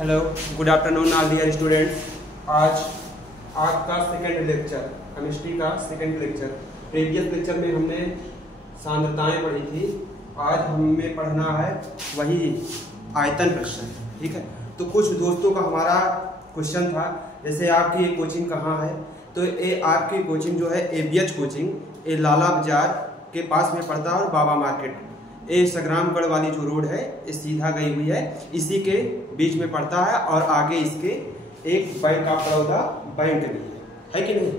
Hello, good afternoon all dear students. आज आपका second lecture, chemistry का सेकंड लेक्चर। प्रीवियस लेक्चर में हमने सांद्रताएं पढ़ी थी। आज हमें पढ़ना है वही आयतन प्रश्न, ठीक है। तो कुछ दोस्तों का हमारा क्वेश्चन था, जैसे आपकी ये कोचिंग कहाँ है, तो ये आपकी कोचिंग जो है ABH कोचिंग, ये लाला बाजार के पास में पड़ता है और बाबा मार्केट, ये संग्रामगढ़ वाली जो रोड है ये सीधा गई हुई है, इसी के बीच में पड़ता है। और आगे इसके एक बैंक ऑफ बड़ौदा बैंक भी है कि नहीं।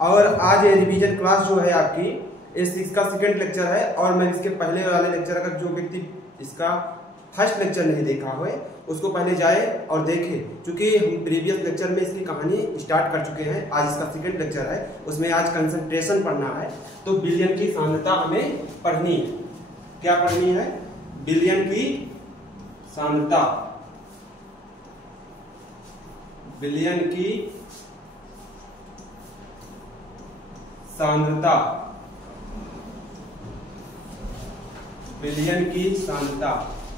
और आज ये रिवीजन क्लास जो है आपकी, इसका सेकंड लेक्चर है। और मैं इसके पहले वाले लेक्चर, अगर जो व्यक्ति इसका फर्स्ट लेक्चर नहीं देखा हो उसको पहले जाए और देखे, क्योंकि हम प्रीवियस लेक्चर में इसकी कहानी स्टार्ट कर चुके हैं। आज इसका सेकंड लेक्चर है, उसमें आज कंसंट्रेशन पढ़ना है। तो विलयन की सांद्रता हमें पढ़नी है। क्या पढ़नी है? विलयन की सांद्रता। विलयन की सांद्रता। विलयन की सांद्रता।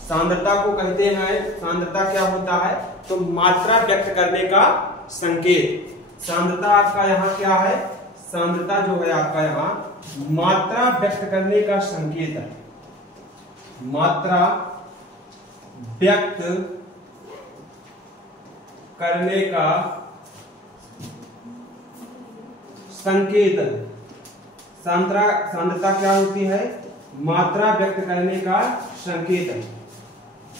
सांद्रता को कहते हैं, सांद्रता क्या होता है? तो मात्रा व्यक्त करने का संकेत। सांद्रता आपका यहाँ क्या है? सांद्रता जो है आपका यहाँ मात्रा व्यक्त करने का संकेत है। मात्रा व्यक्त करने का संकेत। सांद्रता क्या होती है? मात्रा व्यक्त करने का संकेत है।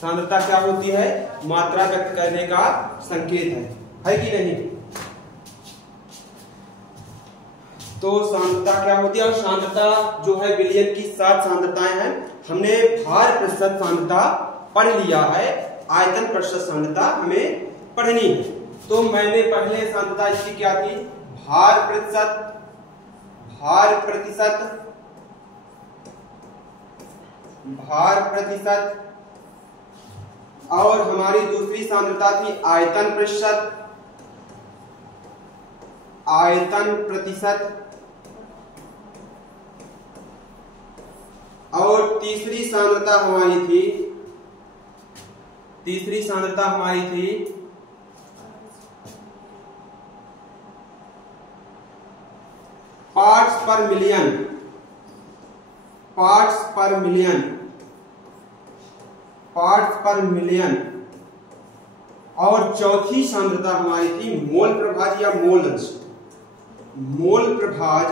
सांद्रता क्या होती है? मात्रा व्यक्त करने का संकेत है कि नहीं? तो सांद्रता क्या होती है? और सांद्रता जो है विलयन की 7 सांद्रताएं हैं। हमने भार प्रतिशत सांद्रता पढ़ लिया है, आयतन प्रतिशत सांद्रता हमें पढ़नी है। तो मैंने पहले सांद्रता इसकी क्या थी? भार प्रतिशत। भार प्रतिशत। भार प्रतिशत। और हमारी दूसरी सांद्रता थी आयतन प्रतिशत। आयतन प्रतिशत। और तीसरी सांद्रता हमारी थी पार्ट्स पर मिलियन। पार्ट्स पर मिलियन। पार्ट्स पर मिलियन। और चौथी सांद्रता हमारी थी मोल प्रभाज या मोल अंश। मोल प्रभाज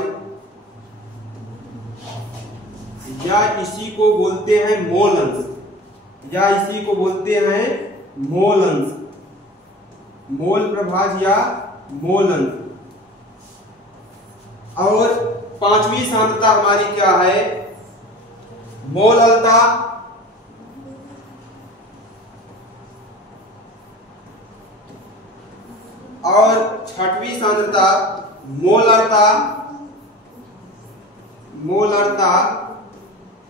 या इसी को बोलते हैं मोल अंश, या इसी को बोलते हैं मोल अंश। मोल प्रभाज या मोल अंश। और पांचवी सांद्रता हमारी क्या है? मोललता। और छठवीं सांद्रता मोलरता। मोलरता।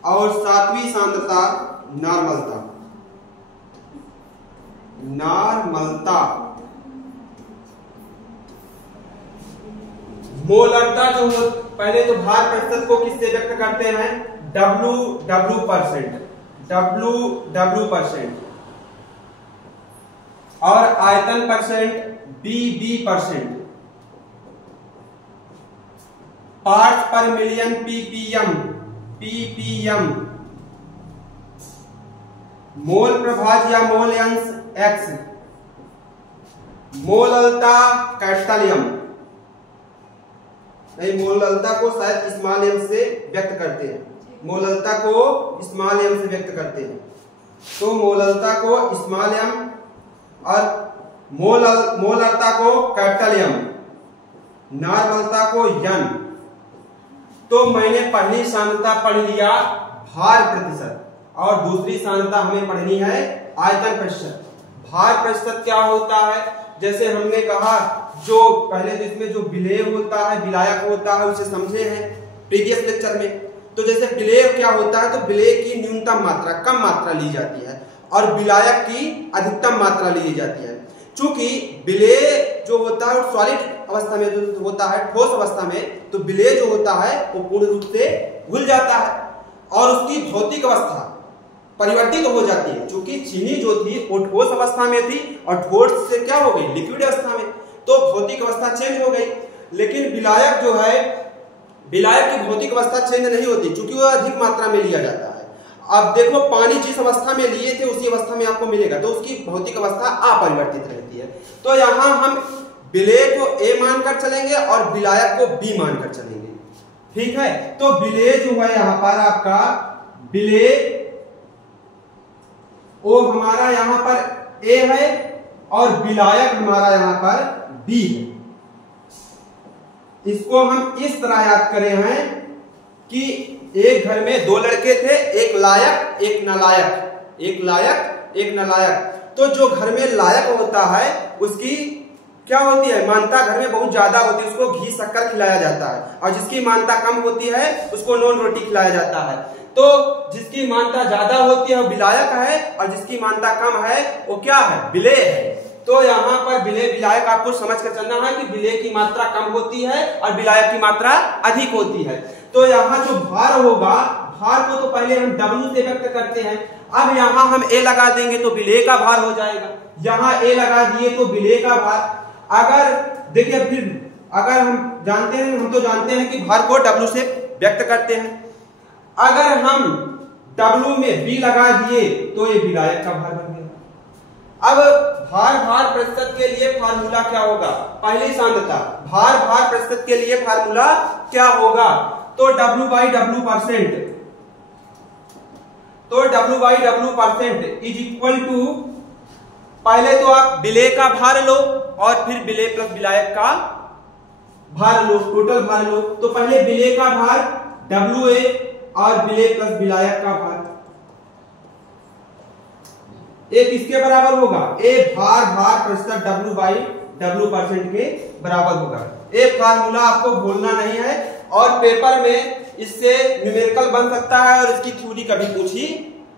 और सातवीं सांद्रता नॉर्मलता। नॉर्मलता। मोलरता जो पहले तो भार प्रतिशत को किससे व्यक्त करते हैं? W%। W%। और आयतन परसेंट BB%। पार्ट्स पर मिलियन ppm। मोल प्रभाज या मोल अंश X। मोललता capital M। नहीं, मोललता को शायद स्मॉल m से व्यक्त करते हैं। मोललता को स्मॉल m से व्यक्त करते हैं। तो मोललता को स्मॉल m और मोललता को कैपिटल M, नॉर्मलता को N। तो मैंने पहली सांद्रता पढ़ लिया भार प्रतिशत, और दूसरी सांद्रता हमें पढ़नी है आयतन प्रतिशत। भार प्रतिशत क्या होता है? जैसे हमने कहा, जो पहले तो इसमें जो विलेय होता है, विलायक होता है, उसे समझे हैं प्रीवियस लेक्चर में। तो जैसे विलेय क्या होता है? तो विलेय की न्यूनतम मात्रा, कम मात्रा ली जाती है, और विलायक की अधिकतम मात्रा ली जाती है। चूंकि विलेय जो होता है सॉलिड अवस्था में जो होता है, ठोस अवस्था में, तो विलेय जो होता है वो पूर्ण रूप से घुल जाता है। और उसकी भौतिक अवस्था परिवर्तित हो जाती है, क्योंकि चीनी जो थी वो ठोस अवस्था में थी और ठोस से क्या हो गई, लिक्विड अवस्था में, तो भौतिक अवस्था चेंज हो गई। लेकिन विलायक जो है, विलायक की भौतिक अवस्था चेंज नहीं होती, क्योंकि वो अधिक मात्रा में लिया जाता है। अब देखो पानी जिस अवस्था में लिए थे उसी अवस्था में आपको मिलेगा, तो उसकी भौतिक अवस्था अपरिवर्तित रहती है। तो यहाँ हम विलेय को ए मानकर चलेंगे और विलायक को बी मानकर चलेंगे, ठीक है। तो विलेय जो है यहाँ पर आपका विलेय वो हमारा यहाँ पर ए है और विलायक हमारा यहाँ पर बी है। इसको हम इस तरह याद करे हैं कि एक घर में दो लड़के थे, एक लायक एक नालायक, एक लायक एक नालायक। तो जो घर में लायक होता है उसकी क्या होती है, मानता घर में बहुत ज्यादा होती है, उसको घी शक्कर खिलाया जाता है, और जिसकी मानता कम होती है उसको नॉन रोटी खिलाया जाता है। तो जिसकी मानता ज्यादा होती है वो विलायक है और जिसकी मानता कम है वो क्या है, विलेय है। तो यहाँ पर विलेय विलायक आपको समझ कर चलना है कि विलेय की मात्रा कम होती है और विलायक की मात्रा अधिक होती है। तो यहाँ जो भार होगा, भार को तो पहले हम W से व्यक्त करते हैं, अब यहाँ हम A लगा देंगे तो विलेय का भार हो जाएगा। यहाँ A लगा दिए तो विलेय का भार। अगर देखिए फिर अगर हम जानते हैं, हम तो जानते हैं कि भार को W से व्यक्त करते हैं, अगर हम W में B लगा दिए तो ये विलायक का भार बन गया। अब भार भार प्रतिशत के लिए फार्मूला क्या होगा, पहली सांद्रता भार भार प्रतिशत के लिए फार्मूला क्या होगा, तो W/W%, तो W/W% इज इक्वल टू, पहले तो आप विलेय का भार लो और फिर विलेय प्लस विलायक का भार लो, टोटल भार लो। तो पहले विलेय का भार WA और विलेय प्लस विलायक का भार, ये किसके बराबर होगा, ए भार भार प्रतिशत W/W% के बराबर होगा। ये फार्मूला आपको भूलना नहीं है और पेपर में इससे न्यूमेरिकल बन सकता है और इसकी थ्योरी कभी पूछी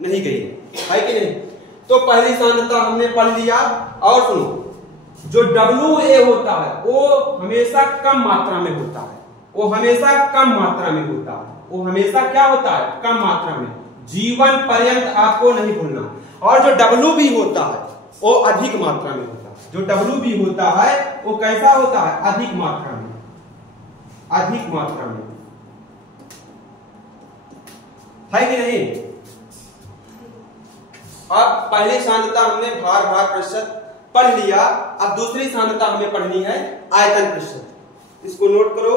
नहीं गई है कि नहीं। तो पहली सांद्रता हमने पढ़ लिया। और सुनो, जो WA होता है वो हमेशा कम मात्रा में होता है, वो हमेशा कम मात्रा में होता है, वो हमेशा क्या होता है, कम मात्रा में, जीवन पर्यंत आपको नहीं भूलना। और जो WB होता है वो अधिक मात्रा में होता है, जो WB होता है वो कैसा होता है, अधिक मात्रा में, अधिक मात्रा में, है कि नहीं। अब पहली सांद्रता हमने भार भार प्रतिशत पढ़ लिया, अब दूसरी सांद्रता हमें पढ़नी है आयतन प्रतिशत। इसको नोट करो।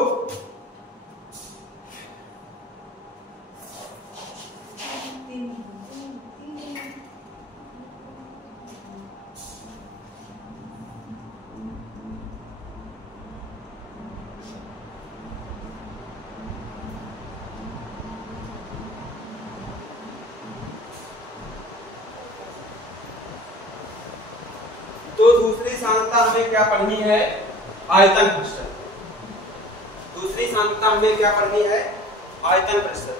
तो दूसरी सांद्रता हमें क्या पढ़नी है, आयतन प्रतिशत। दूसरी सांद्रता हमें क्या पढ़नी है, आयतन प्रतिशत।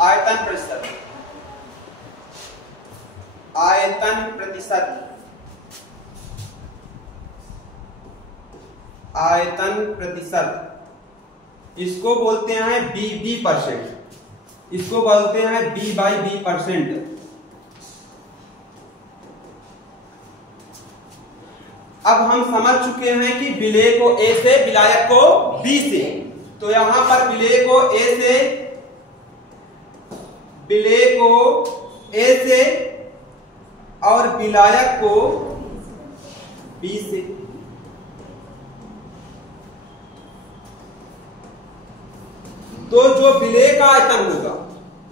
आयतन प्रतिशत, आयतन प्रतिशत, आयतन प्रतिशत, इसको बोलते हैं B/B%, इसको बोलते हैं B/B%। अब हम समझ चुके हैं कि विलेय को A से, विलायक को B से। तो यहां पर विलेय को A से, विलेय को A से और विलायक को B से। तो जो विलेय का आयतन होगा,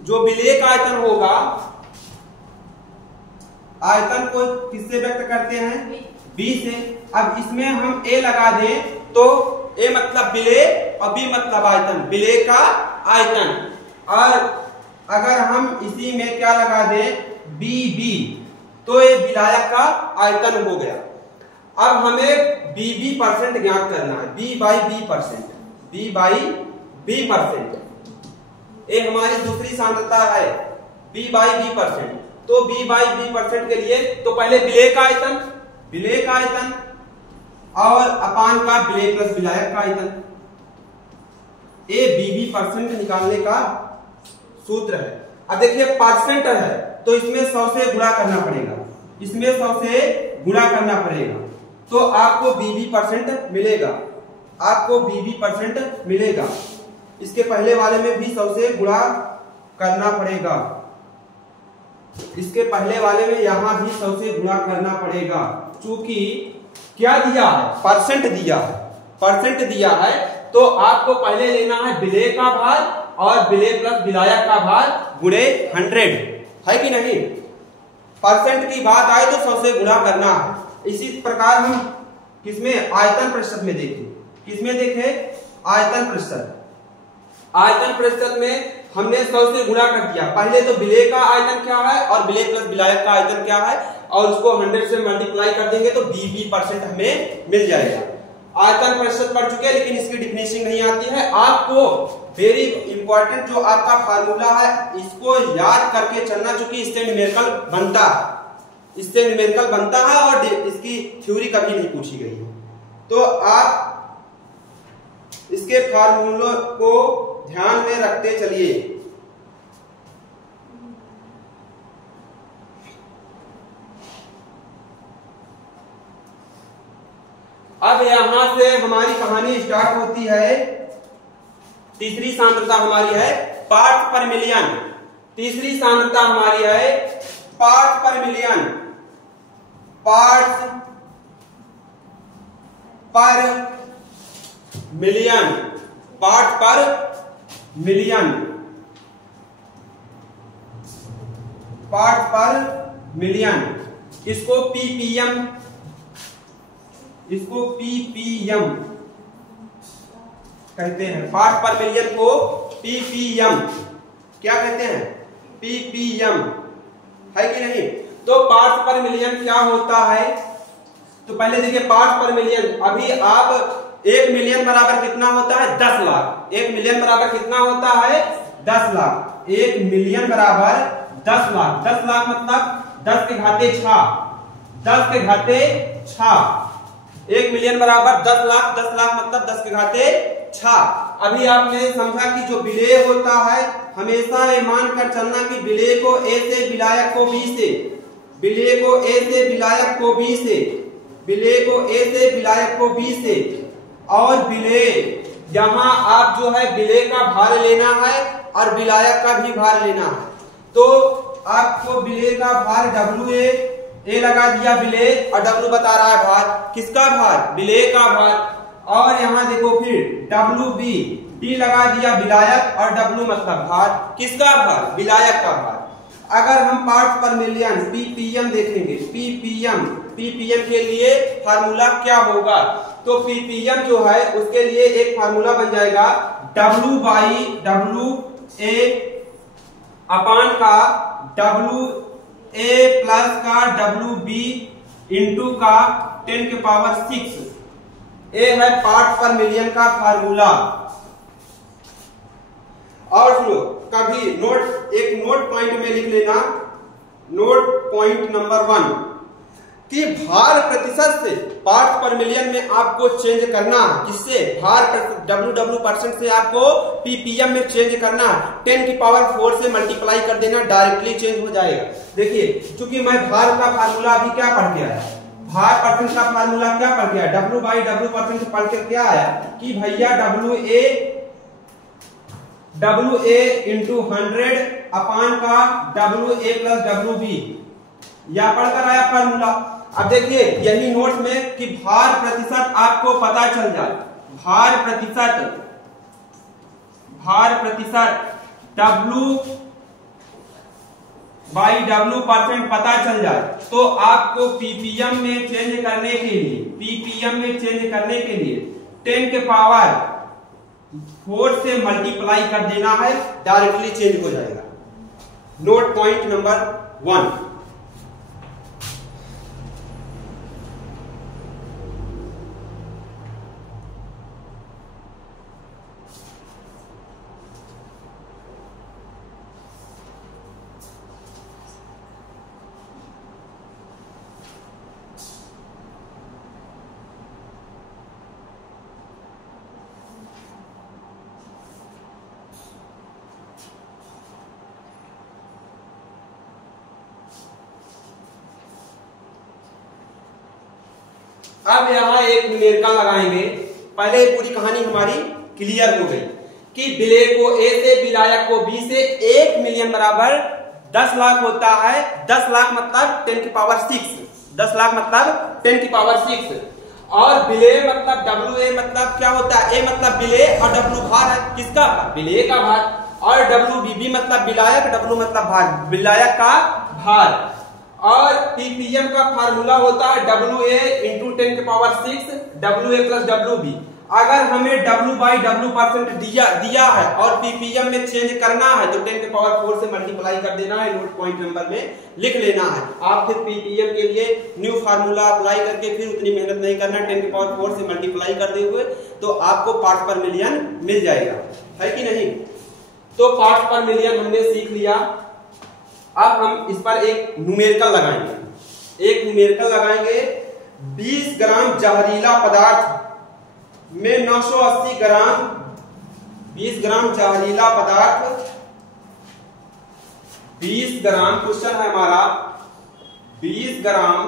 जो विलेय का आयतन होगा, आयतन को किससे व्यक्त करते हैं, B से। अब इसमें हम A लगा दें तो A मतलब विलेय और B मतलब आयतन, विलेय का आयतन। और अगर हम इसी में क्या लगा दें, BB, तो ये विलायक का आयतन हो गया। अब हमें B/B% ज्ञात करना है, B/B%, B/B%। ये हमारी दूसरी सांद्रता है B/B%। तो B/B% के लिए तो पहले विलेय का आयतन, विलेय का आयतन और अपान का विलेय प्लस विलायक का आयतन, ये B/B% निकालने का सूत्र है। अब देखिए परसेंट है तो इसमें 100 से गुणा करना पड़ेगा, इसमें 100 से गुणा करना पड़ेगा, तो आपको बीबी परसेंट मिलेगा, आपको बीबी परसेंट मिलेगा। इसके पहले वाले में भी 100 से गुणा करना पड़ेगा, इसके पहले वाले में यहां भी 100 से गुणा करना पड़ेगा, चूंकि क्या दिया है, परसेंट दिया है, परसेंट दिया है, तो आपको पहले लेना है विलेय का भार और विलेय प्लस विलायक का भार गुणे 100, है कि नहीं। परसेंट की बात आए तो 100 से गुणा करना है। इसी प्रकार हम किसमें, आयतन प्रतिशत में देखें, किसमें देखें, आयतन प्रतिशत। आयतन प्रतिशत में हमने 100 से गुणा कर दिया, पहले तो विलेय का आयतन क्या है और विलेय प्लस विलायक का आयतन क्या है, और उसको 100 से मल्टीप्लाई कर देंगे तो बीबी परसेंट हमें मिल जाएगा। आयतन प्रतिशत पढ़ चुके हैं, लेकिन इसकी डिफिनेशन नहीं आती है आपको। वेरी इंपॉर्टेंट जो आपका फार्मूला है इसको याद करके चलना, चूंकि इससे न्यूमेरिकल बनता है, इससे न्यूमेरिकल बनता है और इसकी थ्योरी कभी नहीं पूछी गई है। तो आप इसके फार्मूलों को ध्यान में रखते चलिए। अब यहां से हमारी कहानी स्टार्ट होती है। तीसरी सांद्रता हमारी है पार्ट पर मिलियन, तीसरी सांद्रता हमारी है पार्ट पर मिलियन, पार्ट पर मिलियन, पार्ट पर मिलियन, पार्ट पर मिलियन, इसको पीपीएम, इसको पीपीएम कहते हैं। पार्ट पर मिलियन को पीपीएम क्या कहते हैं, पीपीएम, है कि नहीं। तो पार्ट पर मिलियन क्या होता है, तो पहले देखिए पार्ट पर मिलियन। अभी आप 1 मिलियन बराबर कितना होता है, 10 लाख। 1 मिलियन बराबर कितना होता है, 10 लाख। 1 मिलियन बराबर 10 लाख। 10 लाख मतलब 10 के घाते 6, 10 के घाते 6। 1 मिलियन बराबर 10 लाख, 10 लाख मतलब 10 के घाते 6। अभी आपने समझा कि जो विलेय होता है हमेशा ये मानकर चलना कि विलेय को ए से, विलायक को बी से, विलेय को ए से, विलायक को बी से, विलेय को ए से, विलायक को बी से, और विलेय यहां आप जो है विलेय का भार लेना है और विलायक का भी भार लेना है। तो आपको विलेय का भार डब्ल्यू ए लगा दिया विलेय, और डब्ल्यू बता रहा है भार, किसका भार, विलेय का भार। और यहां देखो फिर डब्ल्यू बी, डी लगा दिया विलायक, और डब्ल्यू मतलब भार, किसका भार, विलायक का भार। अगर हम पार्ट पर मिलियन पीपीएम देखेंगे, पीपीएम, पीपीएम के लिए फार्मूला क्या होगा, तो पीपीएम जो है उसके लिए एक फार्मूला बन जाएगा डब्ल्यू बाई डब्ल्यू ए अपान का डब्ल्यू ए प्लस का डब्ल्यू बी इंटू का 10 के पावर 6। ए है पार्ट पर मिलियन का फार्मूला। और सुनो, कभी नोट, एक नोट पॉइंट में लिख लेना, नोट पॉइंट नंबर 1 कि भार प्रतिशत से पार्ट पर मिलियन में आपको चेंज करना है, किससे, भार डब्ल्यू परसेंट से आपको पीपीएम में चेंज करना है। 10 की पावर 4 से मल्टीप्लाई कर देना, डायरेक्टली चेंज हो जाएगा। देखिए चूंकि मैं भार का फार्मूला अभी क्या पढ़ के आया, भार परसेंट का फार्मूला क्या पढ़ के आया, डब्ल्यू बाई डब्ल्यू परसेंट पढ़ के क्या आया कि भैया डब्ल्यू ए इंटू 100 अपान का W A plus W B, या पढ़कर आया फार्मूला। अब देखिए यही नोट में कि भार प्रतिशत आपको पता चल जाए, भार प्रतिशत डब्ल्यू बाई डब्ल्यू परसेंट पता चल जाए, तो आपको पीपीएम में चेंज करने के लिए, पीपीएम में चेंज करने के लिए 10 के पावर 4 से मल्टीप्लाई कर देना है, डायरेक्टली चेंज हो जाएगा। Note point number 1। अब यहाँ एक न्यूमेरिकल लगाएंगे। पहले पूरी कहानी हमारी क्लियर हो गई कि विलेय को ए से, विलायक को बी से 1 मिलियन बराबर 10 लाख होता है। 10 लाख मतलब 10 की पावर 6, 10 लाख मतलब 10 की पावर 6। और विलेय मतलब WA मतलब क्या होता है, ए मतलब विलेय और W भार है किसका, विलेय का भार। और WBB मतलब विलायक, W मतलब भार, विलायक का भार। और PPM का फार्मूला होता है WA इंटू 10 की पावर 6 WA प्लस WB। अगर हमें W/W% दिया है और PPM में चेंज करना है तो 10 की पावर 4 से मल्टीप्लाई कर देना है, नोट पॉइंट नंबर में लिख लेना है। आप फिर PPM के लिए न्यू फार्मूला अप्लाई करके फिर उतनी मेहनत नहीं करना, 10 की पावर 4 से मल्टीप्लाई कर दे हुए तो आपको पार्ट्स पर मिलियन मिल जाएगा, है कि नहीं। तो पार्ट्स पर मिलियन हमने सीख लिया। अब हम इस पर एक न्यूमेरिकल लगाएंगे। एक न्यूमेरिकल लगाएंगे। 20 ग्राम जहरीला पदार्थ में 980 ग्राम, 20 ग्राम जहरीला पदार्थ, 20 ग्राम, क्वेश्चन है हमारा 20 ग्राम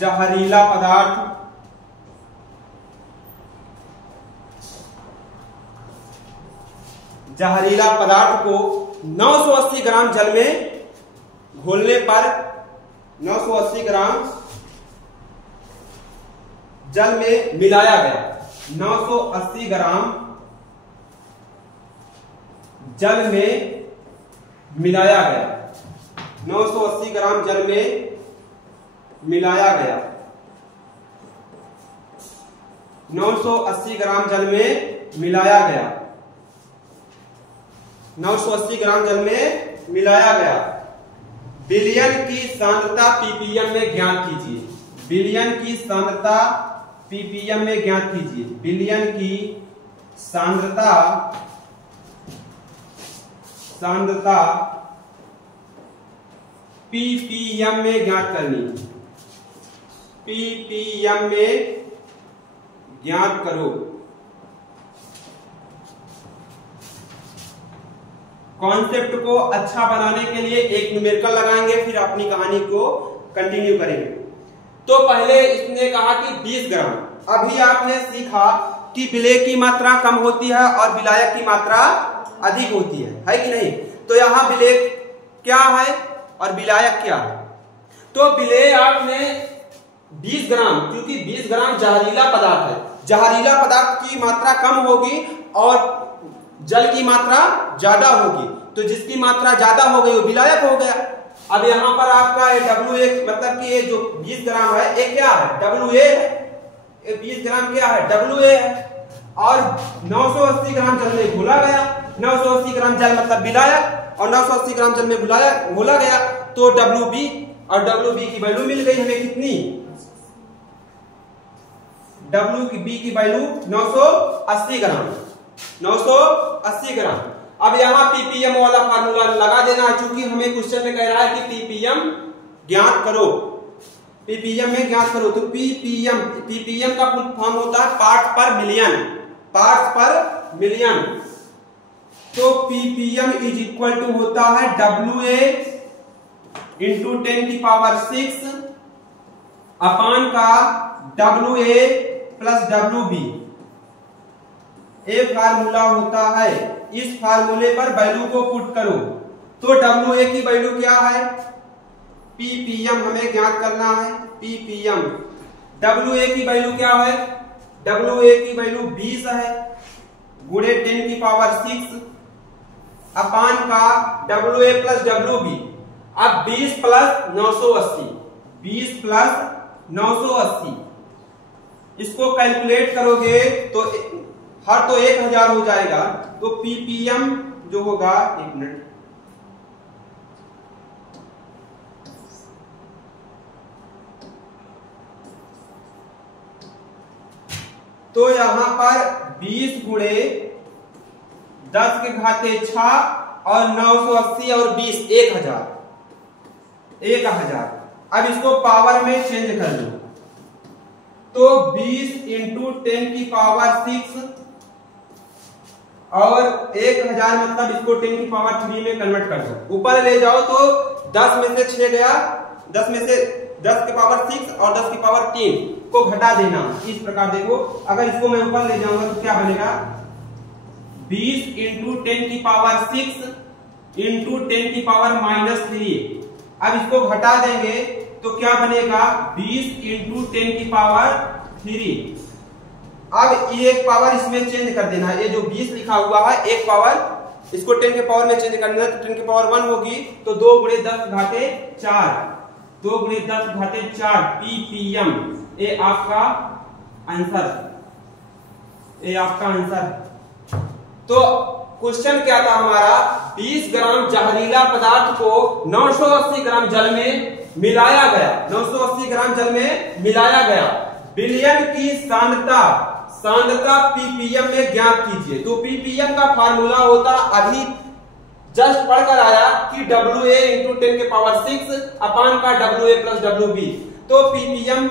जहरीला पदार्थ जहरीला पदार्थ को 980 ग्राम जल में घोलने पर 980 ग्राम जल में मिलाया गया। 980 ग्राम जल में मिलाया गया। 980 ग्राम जल में मिलाया गया। 980 ग्राम जल में मिलाया गया। 980 ग्राम जल में मिलाया गया। विलयन की सांद्रता ppm में ज्ञात कीजिए। विलयन की सांद्रता ppm में ज्ञात कीजिए। विलयन की सांद्रता ppm में ज्ञात करनी। ppm में ज्ञात करो। कॉन्सेप्ट को अच्छा बनाने के लिए एक न्यूमेरिकल लगाएंगे, फिर अपनी कहानी को कंटिन्यू करेंगे। तो पहले इसने कहा कि 20 ग्राम। अभी आपने सीखा कि विलेय की मात्रा कम होती है और विलायक की मात्रा अधिक होती है कि नहीं। तो यहाँ विलेय क्या है और विलायक क्या है। तो विलेय आपने 20 ग्राम, क्योंकि 20 ग्राम जहरीला पदार्थ है, जहरीला पदार्थ की मात्रा कम होगी और जल की मात्रा ज्यादा होगी, तो जिसकी मात्रा ज्यादा हो गई वो विलायक हो गया। अब यहाँ पर आपका WA मतलब कि ये जो 20 ग्राम है ये क्या है, WA है। ये 20 ग्राम क्या है, WA है। और 980 ग्राम जल में घोला गया। 980 ग्राम जल मतलब विलायक और 980 ग्राम जल में घोला गया तो WB और WB की वैल्यू मिल गई हमें कितनी, WB की वैल्यू 980 ग्राम। 980 ग्राम। अब यहाँ ppm वाला फार्मूला लगा देना है, क्योंकि हमें क्वेश्चन में कह रहा है कि ppm ज्ञात करो। ppm में ज्ञात करो तो ppm का फुल फॉर्म होता है पार्ट्स पर मिलियन। पार्ट्स पर मिलियन। तो ppm इज इक्वल टू होता है WA इंटू 10 की पावर 6 अपान का WA प्लस WB। एक फार्मूला होता है, इस फार्मूले पर वैल्यू को पुट करो। तो WA की वैल्यू क्या है, ppm हमें ज्ञात करना है। ppm WA की वैल्यू क्या है, WA की वैल्यू 20 है गुणे 10 की पावर 6 अपान का WA प्लस WB। अब 20 प्लस 980, 20 प्लस 980 इसको कैलकुलेट करोगे तो हर तो 1000 हो जाएगा। तो ppm जो होगा, एक मिनट, तो यहां पर 20 गुणे 10 के घाते 6 और 980 और 20 1000। अब इसको पावर में चेंज कर लो तो 20 इंटू 10 की पावर 6 और 1000 मतलब इसको 10 की पावर 3 में कन्वर्ट कर दो। ऊपर ले जाओ तो 10 में से 6 गया, 10 में से 10 की पावर 6 और 10 की पावर 3 को घटा देना। इस प्रकार देखो, अगर इसको मैं ऊपर ले जाऊंगा तो क्या बनेगा, 20 इंटू 10 की पावर 6 इंटू 10 की पावर -3। अब इसको घटा देंगे तो क्या बनेगा, 20 इंटू 10 की पावर 3। अब ये एक पावर इसमें चेंज कर देना है, ये जो 20 लिखा हुआ है एक पावर इसको 10 के पावर में चेंज करना है, तो 10 की पावर 1 होगी, तो 2 गुणे 10 घाते 4, 2 गुणे 10 घाते 4 ppm। ये आपका आंसर, ये आपका आंसर। तो क्वेश्चन क्या था हमारा, 20 ग्राम जहरीला पदार्थ को 980 ग्राम जल में मिलाया गया, 980 ग्राम जल में मिलाया गया, विलयन की सांद्रता ppm में ज्ञात कीजिए। तो ppm का फार्मूला होता, अभी जस्ट पढ़कर आया कि WA इंटू 10 के पावर 6 अपान का WA प्लस WB। तो ppm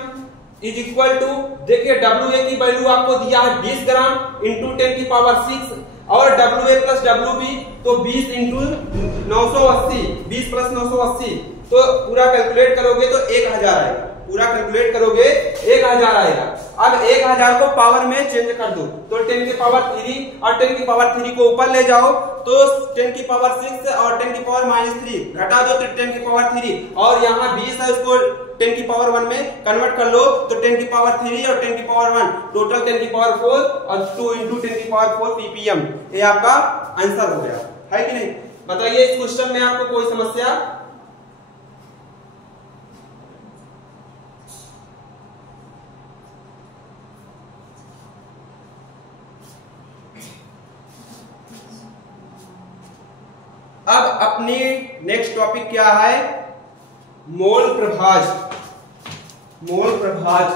इज इक्वल टू, देखिए WA की वैल्यू आपको दिया है 20 ग्राम इंटू 10 की पावर 6 और WA प्लस WB तो 20 इंटू 980, 20 प्लस 980, तो पूरा कैलकुलेट करोगे तो 1000 आएगा, पूरा कैलकुलेट करोगे 1000 आएगा। अब 1000 को पावर में चेंज कर दो, तो 10 की पावर 3 और 10 की पावर 3 को ऊपर ले जाओ तो 10 की पावर 6 और 10 की पावर -3 घटा दो तो 10 की पावर 3, और यहाँ 20 है उसको 10 की पावर 1 में कन्वर्ट कर लो तो 10 की पावर 3 और 10 की पावर 1 टोटल 10 की पावर 4 और 2 इंटू 10 की पावर 4 ppm। ये आपका आंसर हो गया है कि नहीं। बताइए इस क्वेश्चन में आपको कोई समस्या? अब अपनी नेक्स्ट टॉपिक क्या है, मोल प्रभाज। मोल प्रभाज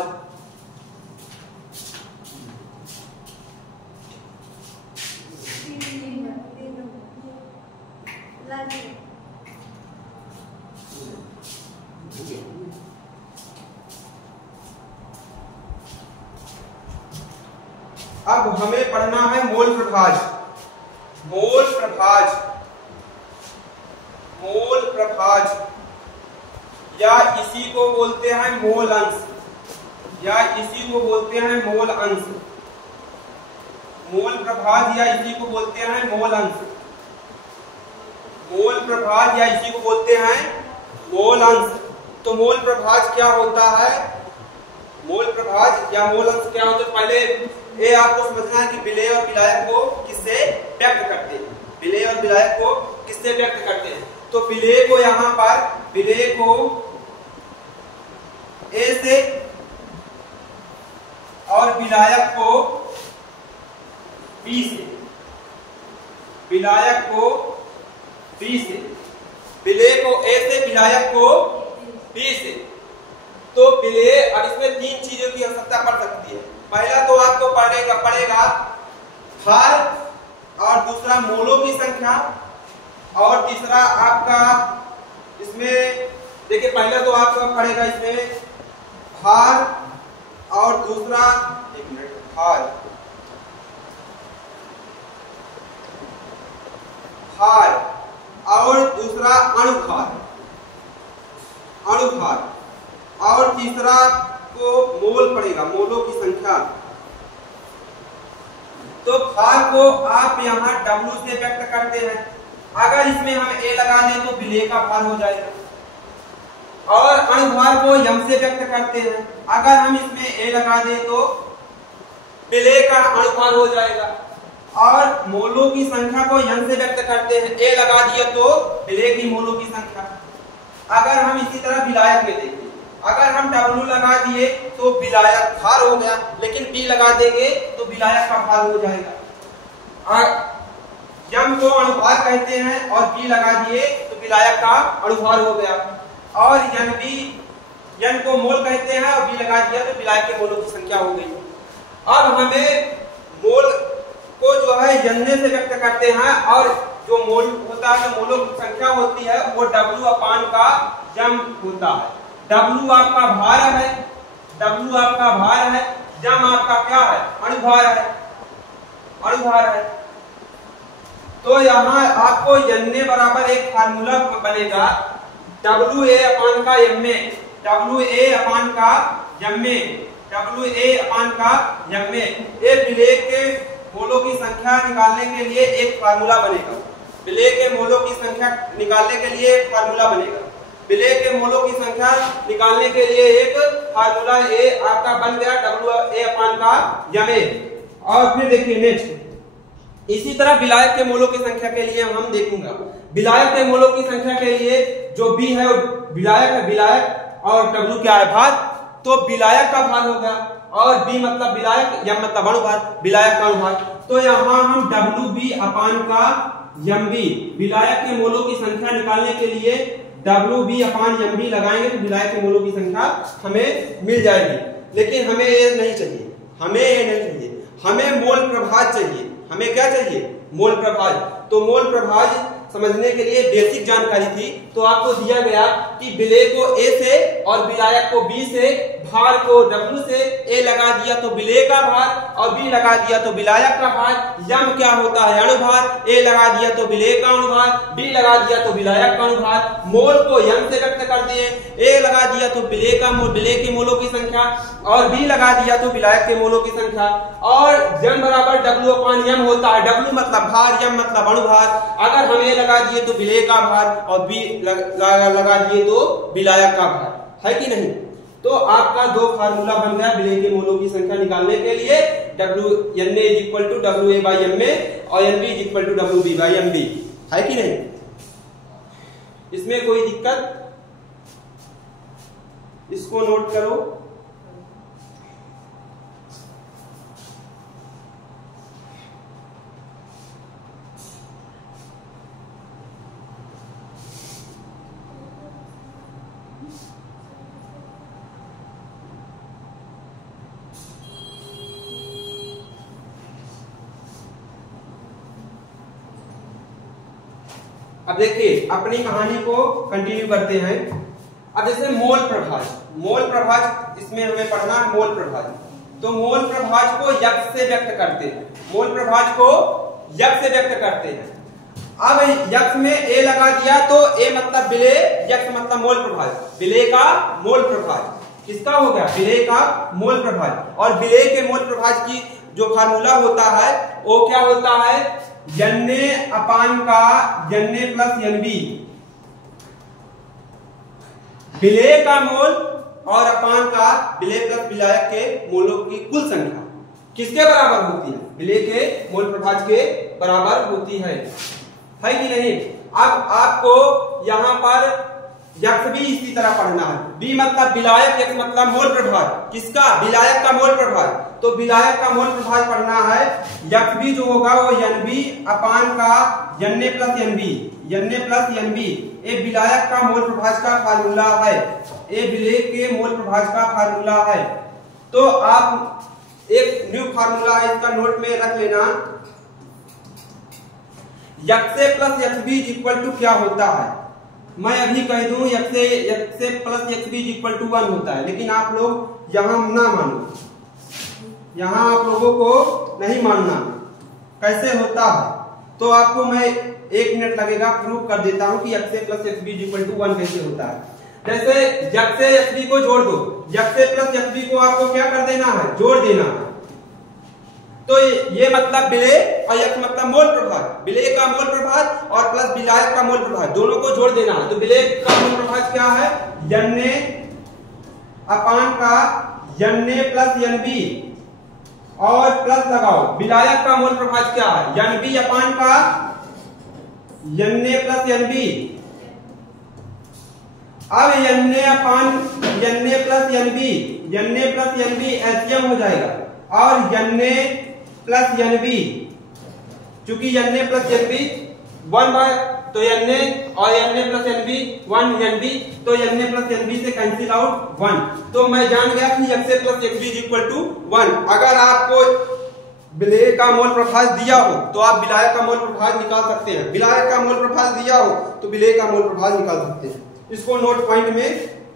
अब हमें पढ़ना है मोल प्रभाज। मोल प्रभाज, मोल प्रभाज या इसी को बोलते हैं मोल अंश, या इसी को बोलते हैं मोल अंश। मोल प्रभाज या इसी को बोलते हैं मोल अंश। मोल प्रभाज या इसी को बोलते हैं मोल अंश। तो मोल प्रभाज क्या होता है, मोल प्रभाज या मोल अंश क्या होता है, पहले ये आपको समझना है कि विलेय और विलायक को किससे व्यक्त करते हैं। विलेय और विलायक को किससे व्यक्त करते हैं, तो विलेय को यहां पर, विलेय को ए से और विलायक को बी से, विलायक को बी से, विलेय को ए से विलायक को बी से। तो विलेय, अब इसमें 3 चीजों की आवश्यकता पड़ सकती है। पहला तो आपको पड़ेगा भार और दूसरा मोलों की संख्या और तीसरा आपका इसमें देखिए, पहला तो आपका पड़ेगा इसमें भार और दूसरा, एक मिनट, भार और दूसरा अणुभार, अणुभार और तीसरा को मोल पड़ेगा, मोलों की संख्या। तो भार को आप यहाँ W से व्यक्त करते हैं, अगर इसमें हम A लगा दें तो विलेय का भार हो जाएगा, और अणुभार को m से व्यक्त करते हैं, अगर हम इसमें A लगा दें तो विलेय का अणुभार हो जाएगा, और मोलों की संख्या को n से व्यक्त करते हैं, A लगा दिया तो विलेय की मोलों की संख्या। अगर हम इसी तरह विलायक में देखें, अगर हम W लगा दिए तो विलायक भार हो गया, लेकिन B लगा देंगे तो विलायक का भार हो जाएगा। m को अणुभार कहते हैं और B लगा दिए तो विलायक का अणुभार हो गया, और n को मोल कहते हैं और B लगा दिया तो विलायक के मोलों की संख्या हो गई। अब हमें मोल को जो है n से व्यक्त करते हैं, और जो मोल होता है, जो मोलों की संख्या होती है वो W अपान का m होता है। W आपका भार है, W आपका भार है, जम आपका क्या है, अणुभार है, अणुभार है। तो यहाँ आपको n बराबर एक फार्मूला बनेगा WA अपान का एम ए, WA अपान का एम ए, WA अपान का एम ए। ये विलेय के मोलों की संख्या निकालने के लिए एक फार्मूला बनेगा। विलेय के मोलों की संख्या निकालने के लिए एक फार्मूला बनेगा। विलेय के मोलों की संख्या निकालने के लिए एक फार्मूला ए आपका बन गया WA अपान का एम ए। और फिर देखिए नेक्स्ट इसी तरह विलायक के मोलों की संख्या के लिए हम देखूंगा। विलायक के मोलों की संख्या के लिए जो बी है विलायक है, विलायक और W क्या है भार, तो विलायक का भार होगा और बी मतलब विलायक, एम मतलब अणुभार, विलायक का अणुभार। तो यहाँ हम WB अपान का MB विलायक के मोलों की संख्या निकालने के लिए WB अपान MB लगाएंगे तो विलायक के मोलों की संख्या हमें मिल जाएगी। लेकिन हमें ये नहीं चाहिए, हमें ये नहीं चाहिए, हमें मोल प्रभाज चाहिए। हमें क्या चाहिए? मोल प्रभाज। तो मोल प्रभाज समझने के लिए बेसिक जानकारी थी। तो आपको दिया गया कि विलेय को A से और विलायक को B से, भार को W से, A लगा दिया तो विलेय का भार और B लगा दिया तो विलायक का भार। यम क्या होता है? अणुभार। A लगा दिया तो विलेय का अणुभार, B लगा दिया तो विलायक का अणुभार। मोल को यम से व्यक्त कर दिए, A लगा दिया तो विलेय का मोल, विलेय के मोलों की संख्या, और B लगा दिया तो विलायक के मोलों की संख्या। और यम बराबर W अपान यम होता है। W मतलब भार, यम मतलब अणुभार। अगर हम A लगा दिए तो विलेय का भार और B लगा दिए तो विलायक का भार, है कि नहीं? तो आपका दो फार्मूला बन गया विलेय के मोलों की संख्या निकालने के लिए। NA equal to WA by MA और NB equal to WB by MB, है कि नहीं? इसमें कोई दिक्कत? इसको नोट करो। अब देखिए अपनी कहानी को कंटिन्यू करते हैं। अब जैसे मोल प्रभाज, मोल प्रभाज इसमें हमें पढ़ना है मोल प्रभाज। तो मोल प्रभाज को यक्ष से व्यक्त करते हैं, मोल प्रभाज को यक्ष से व्यक्त करते हैं। अब यक्ष में A लगा दिया तो A मतलब विलेय, यक्ष मतलब मोल प्रभाज, विलेय का मोल प्रभाज। किसका हो गया? विलेय का मोल प्रभाज। और विलेय के मोल प्रभाज की जो फार्मूला होता है वो क्या होता है? NA अपान का NA प्लस NB, विलेय का मोल और अपान का विलेय प्लस विलायक के मोलों की कुल संख्या किसके बराबर होती है? विलेय के मोल प्रभाज के बराबर होती है कि नहीं? अब आपको यहाँ पर यक्ष भी इसी तरह पढ़ना है। बी मतलब विलायक, यक्ष मतलब मोल प्रभाज। किसका? विलायक का मोल प्रभाज। तो विलायक का मोल प्रभाज पढ़ना है। यक्ष भी जो होगा वो NB अपान का NA plus NB, NA plus NB। ये विलायक का मोल प्रभाज का फार्मूला है, ये विलेय के मोल प्रभाज का फार्मूला है। तो आप एक न्यू फार्मूला है, इसका नोट में रख लेना। यक्ष प्लस XB इक्वल टू क्या होता है? मैं अभी कह दूं यक्ष प्लस XB इक्वल टू 1 होता है, लेकिन आप लोग यहां ना मानो, यहां आप लोगों को नहीं मानना। कैसे होता है तो आपको मैं 1 मिनट लगेगा, प्रूव कर देता हूं कि यक्ष प्लस XB इक्वल टू 1 कैसे होता है। जैसे यक्ष XB को जोड़ दो, यक्ष प्लस XB को आपको क्या कर देना है? जोड़ देना है। तो ये मतलब विलेय और यक्ष मतलब मोल प्रभाज, विलेय का मोल प्रभाज और प्लस विलायक का मोल प्रभाज, दोनों को जोड़ देना है। तो विलेय का मोल प्रभाज क्या है? NA अपान का NA प्लस NB और प्लस लगाओ विलायक का मोल प्रभाज क्या है? NB अपान का NA प्लस NB। अब NA अपान NA plus NB, NA plus NB LCM हो जाएगा और NA प्लस NB, चूंकि NA प्लस NB 1 बाय, तो NA और NA प्लस NB 1 NB, तो NA प्लस NB से कैंसिल आउट 1। तो मैं जान गया कि यक्ष प्लस XB इक्वल टू 1। अगर आपको विलेय का मोल प्रभाज दिया हो तो आप विलायक का मोल प्रभाज निकाल सकते हैं, विलायक का मोल प्रभाज दिया हो तो विलेय का मोल प्रभाज निकाल सकते हैं। इसको नोट पॉइंट में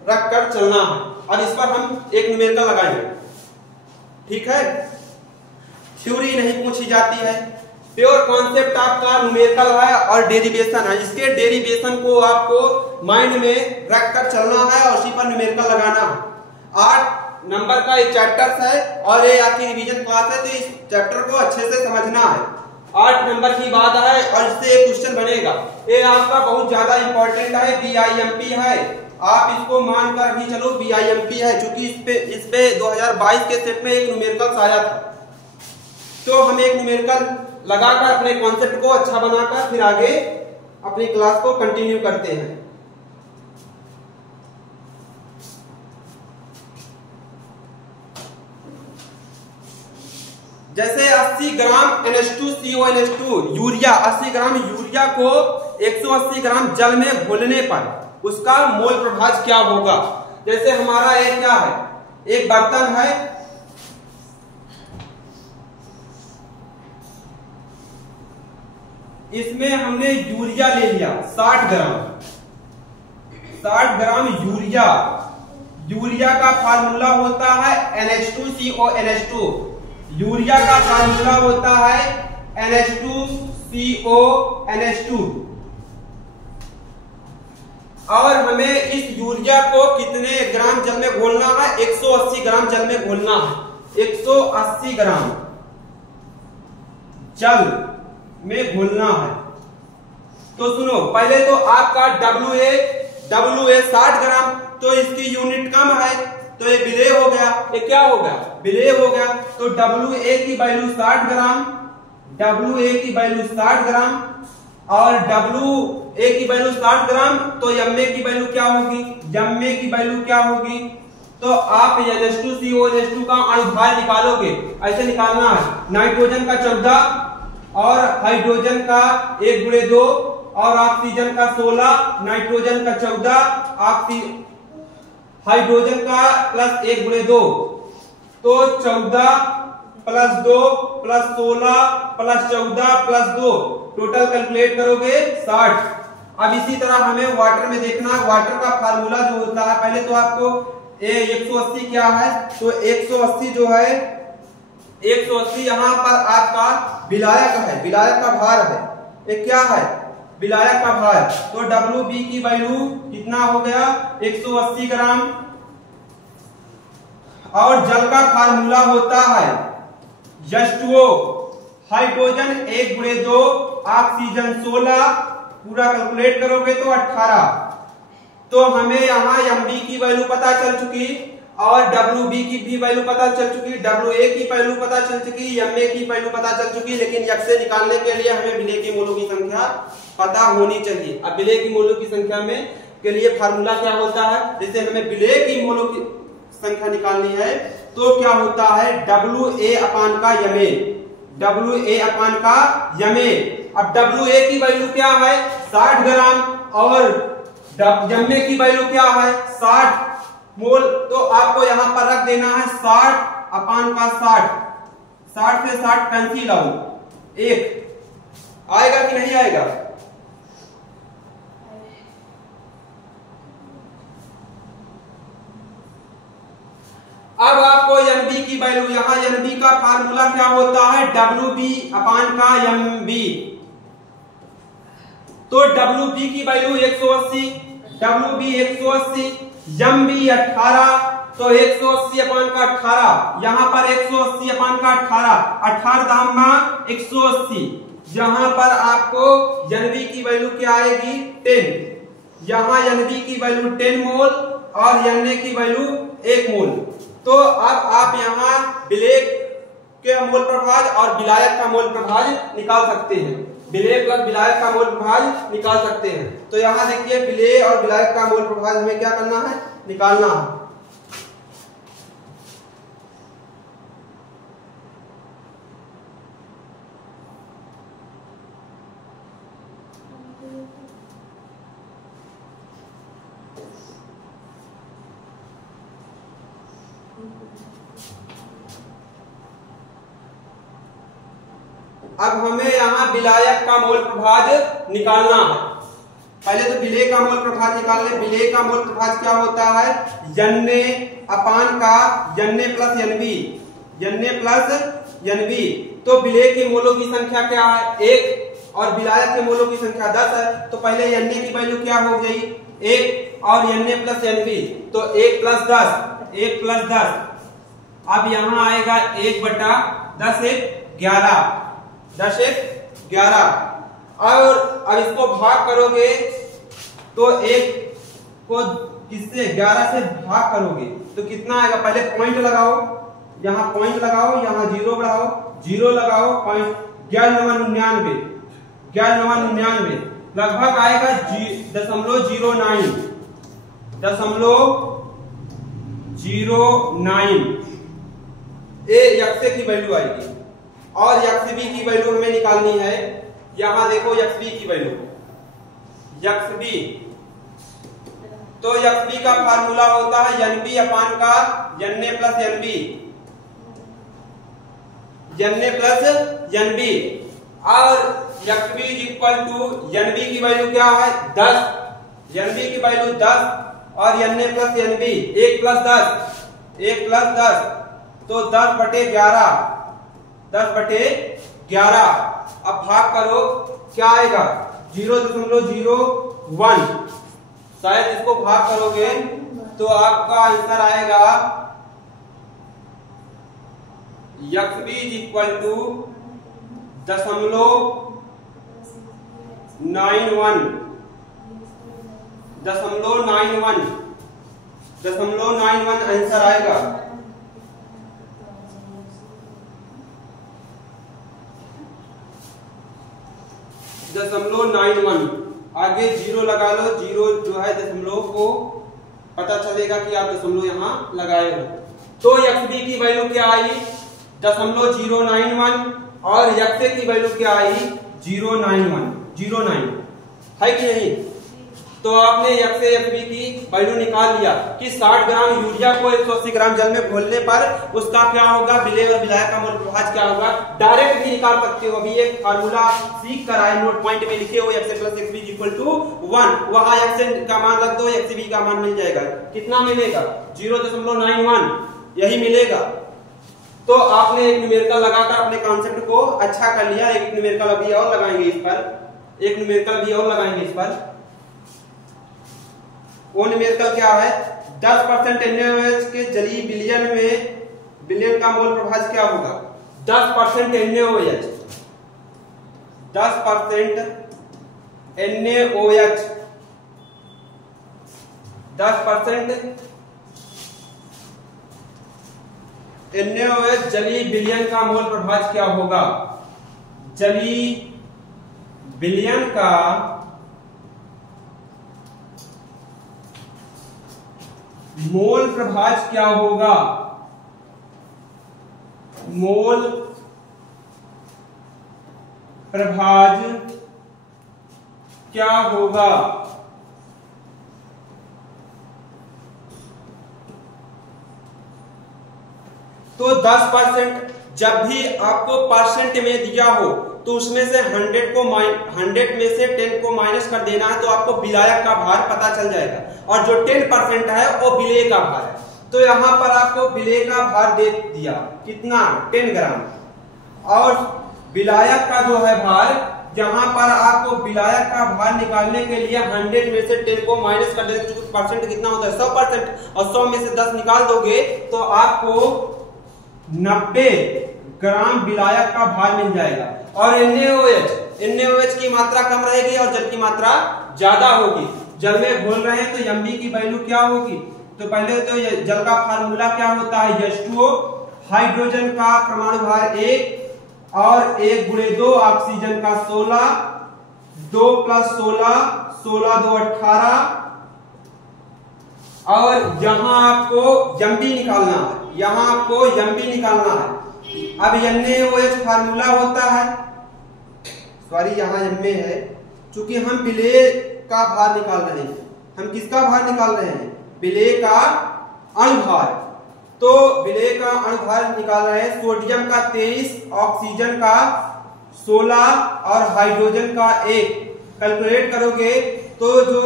रख कर चलना है और इस पर हम एक न्यूमेरिकल लगाएंगे, ठीक है? थ्योरी नहीं पूछी जाती है, प्योर कॉन्सेप्ट आपका न्यूमेरिकल है और डेरिवेशन है। इसके डेरिवेशन को आपको माइंड में रख कर चलना है और उसी पर न्यूमेरिकल लगाना है। 8 नंबर का एक चैप्टर है और ये आपकी रिवीजन क्लास है, तो इस चैप्टर को अच्छे से समझना है। 8 नंबर की बात है और इससे एक क्वेश्चन बनेगा। ये आपका बहुत ज्यादा इंपॉर्टेंट है, BIMP है, आप इसको मान कर भी चलो BIMP है, क्योंकि इस पे 2022 के सेट में एक न्यूमेरिकल आया था। तो हम एक न्यूमेरिकल लगाकर अपने कॉन्सेप्ट को अच्छा बनाकर फिर आगे अपनी क्लास को कंटिन्यू करते हैं। जैसे 80 ग्राम NH2CO NH2 urea, 80 gram urea को 180 ग्राम जल में घोलने पर उसका मोल प्रभाज क्या होगा। जैसे हमारा एक क्या है, एक बर्तन है, इसमें हमने यूरिया ले लिया 60 ग्राम यूरिया। यूरिया का फार्मूला होता है NH2CO NH2, यूरिया का फार्मूला होता है NH2CO NH2। और हमें इस यूरिया को कितने ग्राम जल में घोलना है, 180 ग्राम जल में घोलना है। 180 ग्राम जल में घोलना है। तो सुनो, पहले तो आपका WA 60 ग्राम, तो इसकी यूनिट कम है, तो ये विलेय हो गया। ये क्या हो गया, विलेय हो गया। तो WA की वैल्यू 60 ग्राम, WA की वैल्यू 60 ग्राम और WA की वैल्यू 60 ग्राम, तो MA की वैल्यू क्या होगी, MA की वैल्यू क्या होगी। तो आप NH2CO NH2 का अणुभार निकालोगे, ऐसे निकालना है। नाइट्रोजन का 14 और हाइड्रोजन का 1/2 और ऑक्सीजन का 16, नाइट्रोजन का 14, हाइड्रोजन का प्लस 1/2, तो 14 plus 2 plus 16 plus 14 plus 2, total calculate करोगे 60। अब इसी तरह हमें वाटर में देखना है। वाटर का फार्मूला जो होता है, पहले तो आपको 180 क्या है, तो 180 जो है 180 यहाँ पर आपका विलायक है, विलायक का भार है। ये क्या है, विलायक का भार। तो WB की वैल्यू कितना हो गया, 180 ग्राम। और जल का फार्मूला होता है H2O, हाइड्रोजन 1/2, ऑक्सीजन 16, पूरा कैलकुलेट करोगे तो 18। तो हमें यहाँ MB की वैल्यू पता चल चुकी और WB की भी वैल्यू पता चल चुकी, WA की वैल्यू पता चल चुकी, MA की वैल्यू पता चल चुकी। लेकिन यक से निकालने के लिए हमें विलेय के मूलों की संख्या पता होनी चाहिए। अब विलेय की मूलों की संख्या में के लिए फार्मूला क्या होता है, जैसे हमें विलेय की मूलों की संख्या निकालनी है तो क्या होता है, WA अपान का MA, WA अपान का MA। अब WA की वैल्यू क्या है, 60 ग्राम और MA की वैल्यू क्या है, 60 मोल। तो आपको यहां पर रख देना है 60 अपान का 60, 60 से 60 कैंसिल आउट, 1 आएगा कि नहीं आएगा। अब आपको MB की वैल्यू, यहां MB का फार्मूला क्या होता है, WB अपान का MB। तो WB की वैल्यू 180, WB 180, MB 18, तो 180 अपान का 18, यहां पर 180 अपान का 18 दाम 180। यहां पर आपको NB की वैल्यू क्या आएगी, 10। यहां NB की वैल्यू 10 मोल और Na की वैल्यू 1 मोल। तो अब आप यहाँ विलेय के मोल प्रभाज और विलायक का मोल प्रभाज निकाल सकते हैं, विलेय प्लस विलायक का मोल प्रभाज निकाल सकते हैं। तो यहाँ देखिए विलेय और विलायक का मोल प्रभाज हमें क्या करना है, निकालना है। अब हमें यहाँ विलायक का मोल प्रभाज निकालना है। पहले तो विलेय का मोल प्रभाज निकाल ले। विलेय का मोल प्रभाज क्या होता है, Na अपान का Na plus NB, Na plus NB। तो विलेय के मोलों की संख्या क्या है 1 और विलायक के मोलों की संख्या 10 है। तो पहले Na की वैल्यू क्या हो गई 1 और Na प्लस Nb, तो 1 प्लस 10 अब यहाँ आएगा 1/10 1 11 10 1 11 और अब इसको भाग करोगे तो 1 को किससे 11 से भाग करोगे तो कितना आएगा, पहले पॉइंट लगाओ, यहाँ पॉइंट लगाओ, यहाँ 0 बढ़ाओ, 0 लगाओ, पॉइंट 1199 लगभग आएगा 0.09 ए यक्से की वैल्यू आएगी। और यक्स बी की वैल्यू हमें निकालनी है। यहां देखो यक्स बी की वैल्यू, यक्स बी, तो यक्स बी का फार्मूला होता है एनबी अपान का Na प्लस एनबी और X B is equal to NB की वैल्यू क्या है 10, एनबी की वैल्यू 10 और Na प्लस एनबी 1 प्लस 10 तो 10/11 अब भाग करो क्या आएगा 0.01, शायद इसको भाग करोगे तो आपका आंसर आएगा X B is equal to 0.91 answer आएगा। आगे 0 लगा लो, 0 जो है दशमलव को पता चलेगा कि आप दशमलव यहां लगाए हो। तो यक्स बी की वैल्यू क्या आई 0.091 और यक्स ए की वैल्यू क्या आई 0.09 है कि नहीं। तो आपने यक्स ए यक्स बी की वैल्यू निकाल लिया कि 60 ग्राम यूरिया को 180 ग्राम जल में घोलने पर उसका क्या होगा, विलेय और विलायक का मोल प्रभाज क्या होगा, डायरेक्ट भी निकाल सकते हो। अभी एक फार्मूला सीख कर आए, नोट पॉइंट में लिखे हो X A plus X B equal to 1, वहां एक्स ए का मान रख दो, एक्स बी का मान मिल जाएगा। कितना मिलेगा 0.91 यही मिलेगा। तो आपने एक न्यूमेरिकल लगाकर अपने कॉन्सेप्ट को अच्छा कर लिया। एक न्यूमेरिकल अभी और लगाएंगे इस पर, वो न्यूमेरिकल क्या है 10% NaOH के जलीय विलयन में विलयन का मोल प्रभाज क्या होगा 10% NaOH 10% NaOH जलीय विलयन का मोल प्रभाज क्या होगा, जलीय विलयन का मोल प्रभाज क्या होगा, मोल प्रभाज क्या होगा। तो 10% जब भी आपको परसेंट में दिया हो तो उसमें से 100 में से 10 को माइनस कर देना है तो आपको विलायक का भार पता चल जाएगा। और जो 10% है वो विलेय का भार है। तो यहां पर आपको विलेय का भार दे दिया कितना 10 ग्राम, और विलायक का जो है भार, जहां पर आपको विलायक का भार निकालने के लिए 100 में से 10 को माइनस कर देना, क्योंकि परसेंट कितना होता है 100%, और 100 में से 10 निकाल दोगे तो आपको 90 ग्राम विलायक का भार मिल जाएगा। और NaOH की मात्रा कम रहेगी और जल की मात्रा ज्यादा होगी। जल में घोल रहे हैं तो Mb की वैल्यू क्या होगी, तो पहले तो जल का फार्मूला क्या होता है H2O, हाइड्रोजन का परमाणु भार 1 और 1 गुणे 2 ऑक्सीजन का 16, 2 + 16, 16 2 18, और यहां आपको Mb निकालना है, अब NaOH फार्मूला होता है, सॉरी यहां Ma है, चूंकि हम विलेय का भार निकाल रहे हैं। हम किसका भार निकाल रहे हैं, विलेय का अणुभार। तो विलेय का अणुभार निकाल रहे हैं, सोडियम का 23, ऑक्सीजन का 16 और हाइड्रोजन का 1। कैलकुलेट करोगे तो जो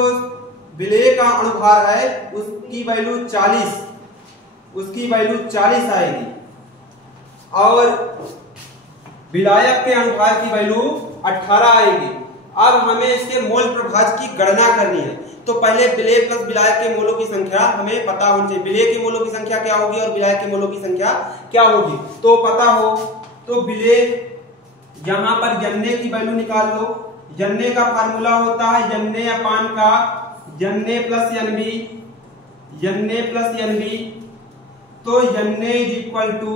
विलेय का अणुभार है उसकी वैल्यू 40 आएगी, और विलायक के अनुभाग की वैल्यू 18 आएगी। अब हमें इसके मोल प्रभाज की गणना करनी है। तो पहले विलेय प्लस विलायक के मोलों की संख्या हमें पता होनी चाहिए। विलेय के मोलों की संख्या क्या होगी और विलायक के मोलों की संख्या क्या होगी तो पता हो। तो विलेय यहां पर Na की वैल्यू निकाल लो। Na का फार्मूला होता है Na अपान का Na प्लस NB। तो Na इज इक्वल टू,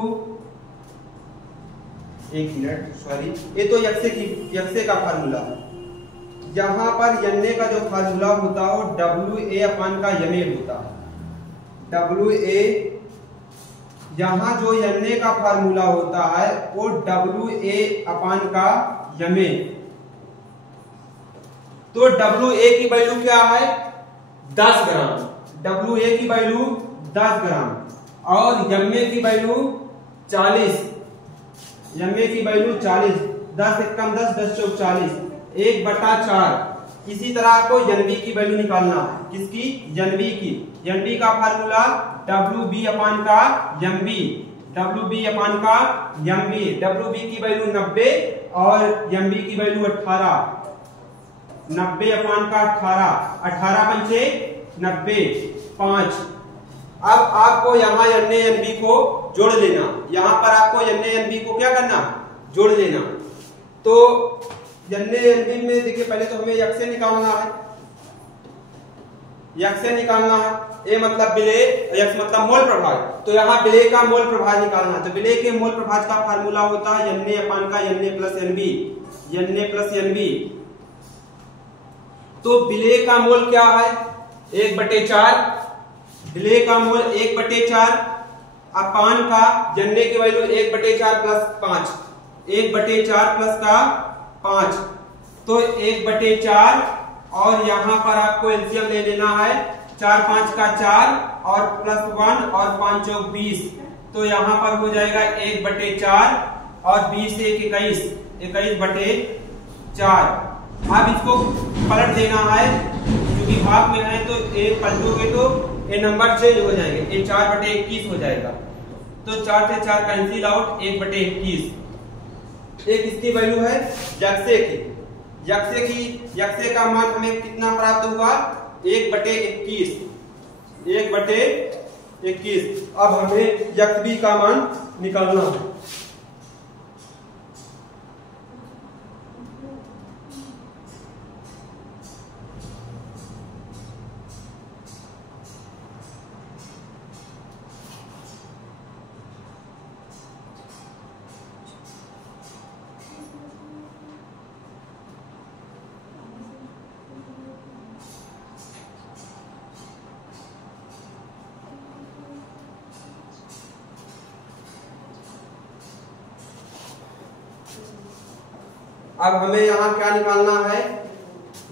एक मिनट सॉरी, ये तो यक्षे का फार्मूला है। यहां पर Na का जो फार्मूला होता है वो WA अपान का यमे होता है। WA यहां जो Na का फार्मूला होता है वो WA अपान का यमे। तो WA की वैल्यू क्या है 10 ग्राम। WA की वैल्यू 10 ग्राम और यमे की वैल्यू 40। यमे की वैल्यू 40। 10 एकम 10, 10 चौक 40, 1/4। इसी तरह आपको NB की वैल्यू निकालना है। किसकी? NB की। NB का फार्मूला WB अपान का MB। WB अपान का MB। WB की वैल्यू 90 और MB की वैल्यू 18। 90 अपान का 18। 18 पंचे 90, 5। अब आपको यहाँ Na NB को जोड़ लेना। यहाँ पर आपको Na NB को क्या करना? जोड़ लेना। तो Na NB में देखिए पहले तो हमें यक्षे निकालना है। यक्षे निकालना है। ए मतलब विलेय, यक्ष मतलब मोल प्रभाज। तो यहाँ विलेय का मोल प्रभाज निकालना है। तो विलेय के मोल प्रभाज का फार्मूला होता है Na अपान का Na plus NB। Na plus NB। तो विलेय का मोल क्या है 1/4। विलेय का मोल 1/4 अपान का Na की वैल्यू 1/4 प्लस 5। 1/4 प्लस का 5 तो 1/4 और यहां पर आपको एलसीएम ले लेना है। 4 5 का 4 और प्लस 1 और 5 चौक 20। तो यहां पर हो जाएगा 1/4 और 20 1 21, 21/4। अब इसको पलट देना है क्योंकि भाग में है तो ए पलटोगे तो ये नंबर चेंज हो जाएंगे। ये 4/21 हो जाएगा। तो 4 से 4 कैंसिल आउट, 1/21। एक इसकी वैल्यू है यक्षे की। यक्षे का मान हमें कितना प्राप्त हुआ 1/21। 1/21। अब हमें यक्ष बी का मान निकालना है। अब हमें यहां क्या निकालना है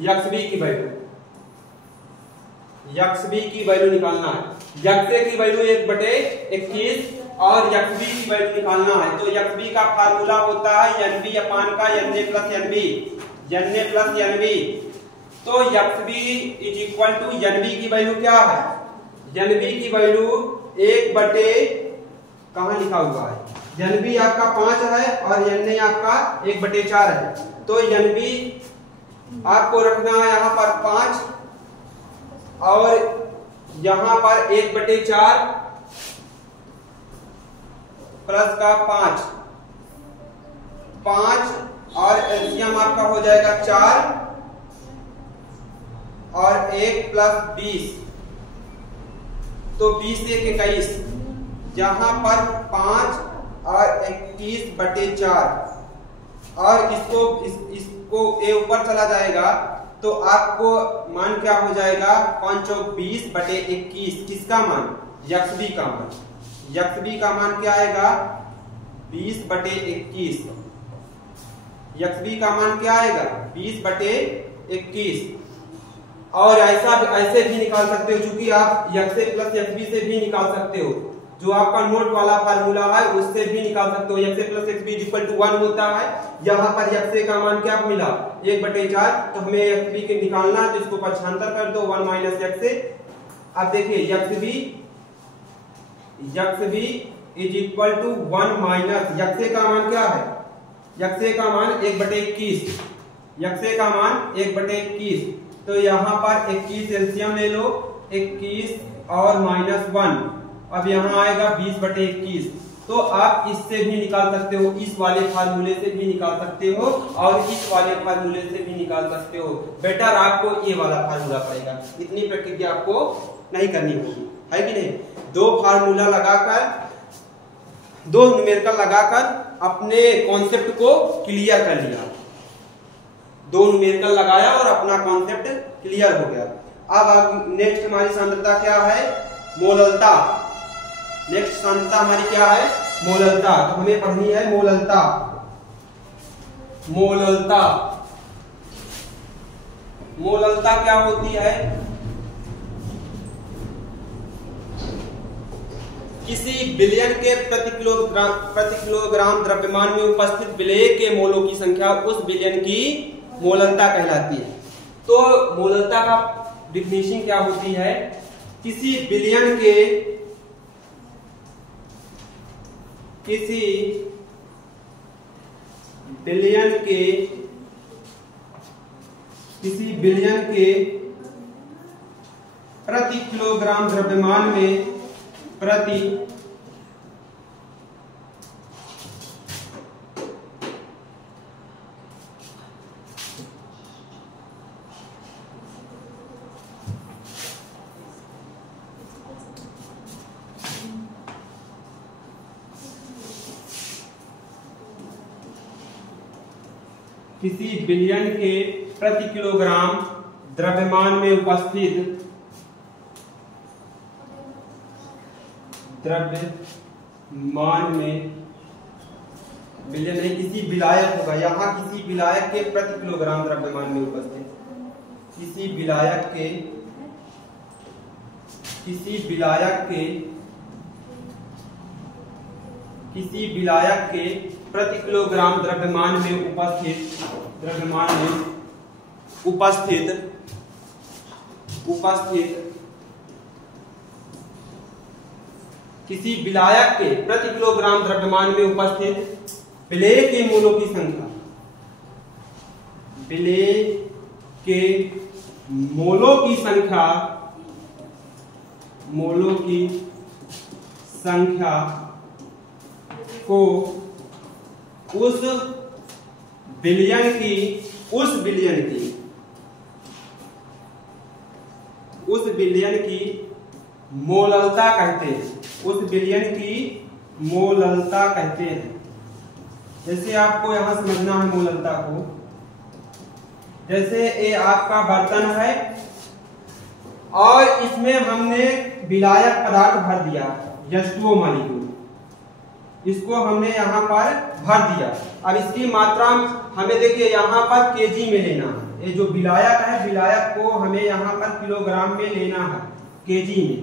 यक्ष बी की वैल्यू। यक्ष बी की वैल्यू निकालना है। यक्षे की वैल्यू 1/21 और यक्ष बी की वैल्यू निकालना है। तो यक्ष बी का फार्मूला होता है NB अपान का Na plus NB। Na plus NB। तो X B is equal to NB की वैल्यू क्या है? NB की वैल्यू 1/ कहां लिखा हुआ है? NB आपका 5 है और Na आपका 1/4 है। तो NB आपको रखना है यहां पर 5 और यहां पर 1/4 प्लस का 5 और एलसीएम आपका हो जाएगा 4 और 1 प्लस 20। तो 20 से 21, यहां पर 5 और 21/4 और इसको ए ऊपर चला जाएगा तो आपको मान क्या हो जाएगा 5 चौक 20/21। किसका मान? यक्ष बी का मान। यक्ष बी का मान क्या आएगा 20/21। यक्ष बी का मान क्या आएगा 20/21। और ऐसे भी निकाल सकते हो क्योंकि आप यक्ष प्लस यक्ष बी से भी निकाल सकते हो। जो आपका नोट वाला फार्मूला है उससे भी निकाल सकते हो। यक्ष प्लस यक्ष बी इक्वल टू 1 होता है। यहाँ पर यक्ष का मान क्या मिला 1/4। तो हमें यक्ष बी के निकालना है तो इसको 75 कर दो 1 माइनस यक्ष। अब देखिए X B is equal to 1 minus X का मान क्या है XA का मान 1/21, XA का मान 1/21, तो यहाँ पर 21 एलसीएम ले लो, 21 और -1, अब यहाँ आएगा 20/21। तो आप इससे भी निकाल सकते हो, इस वाले फार्मूले से भी निकाल सकते हो और इस वाले फार्मूले से भी निकाल सकते हो। बेटर आपको ये वाला फार्मूला पड़ेगा, इतनी प्रक्रिया आपको नहीं करनी होगी, है कि नहीं। दो फार्मूला लगाकर, दो न्यूमेरिकल लगाकर अपने कॉन्सेप्ट को क्लियर कर लिया, दो न्यूमेरिकल लगाया और अपना कॉन्सेप्ट क्लियर हो गया। अब नेक्स्ट हमारी सांद्रता क्या है, मोललता। नेक्स्ट सांद्रता हमारी क्या है, मोललता। तो हमें पढ़नी है मोललता। मोललता, मोललता क्या होती है, किसी विलयन के प्रति किलोग्राम द्रव्यमान में उपस्थित विलेय के मोलों की संख्या उस विलयन की मोललता कहलाती है। तो मोललता का डिफिनेशन क्या होती है, किसी विलयन के, किसी विलयन के, किसी विलयन के प्रति किलोग्राम द्रव्यमान में प्रति किसी विलयन के प्रति किलोग्राम द्रव्यमान में उपस्थित द्रव्यमान में, विलयन नहीं, किसी विलायक होगा, यहाँ किसी विलायक के प्रति किलोग्राम द्रव्यमान में उपस्थित, किसी विलायक के, किसी विलायक के, किसी विलायक के प्रति किलोग्राम द्रव्यमान में उपस्थित, द्रव्यमान में उपस्थित किसी विलायक के प्रति किलोग्राम द्रव्यमान में उपस्थित विलेय के मोलों की संख्या, विलेय के मोलों की संख्या, मोलों की संख्या को उस विलयन की, उस विलयन की, उस विलयन की मोललता कहते हैं, उस विलयन की मोललता कहते हैं। जैसे आपको यहां समझना है मोललता को, जैसे ये आपका बर्तन है और इसमें हमने विलायक पदार्थ भर दिया, H2O मॉलिक्यूल, इसको हमने यहाँ पर भर दिया। अब इसकी मात्रा हमें देखिए यहाँ पर केजी में लेना है, ये जो विलायक है, विलायक को हमें यहाँ पर किलोग्राम में लेना है, केजी में,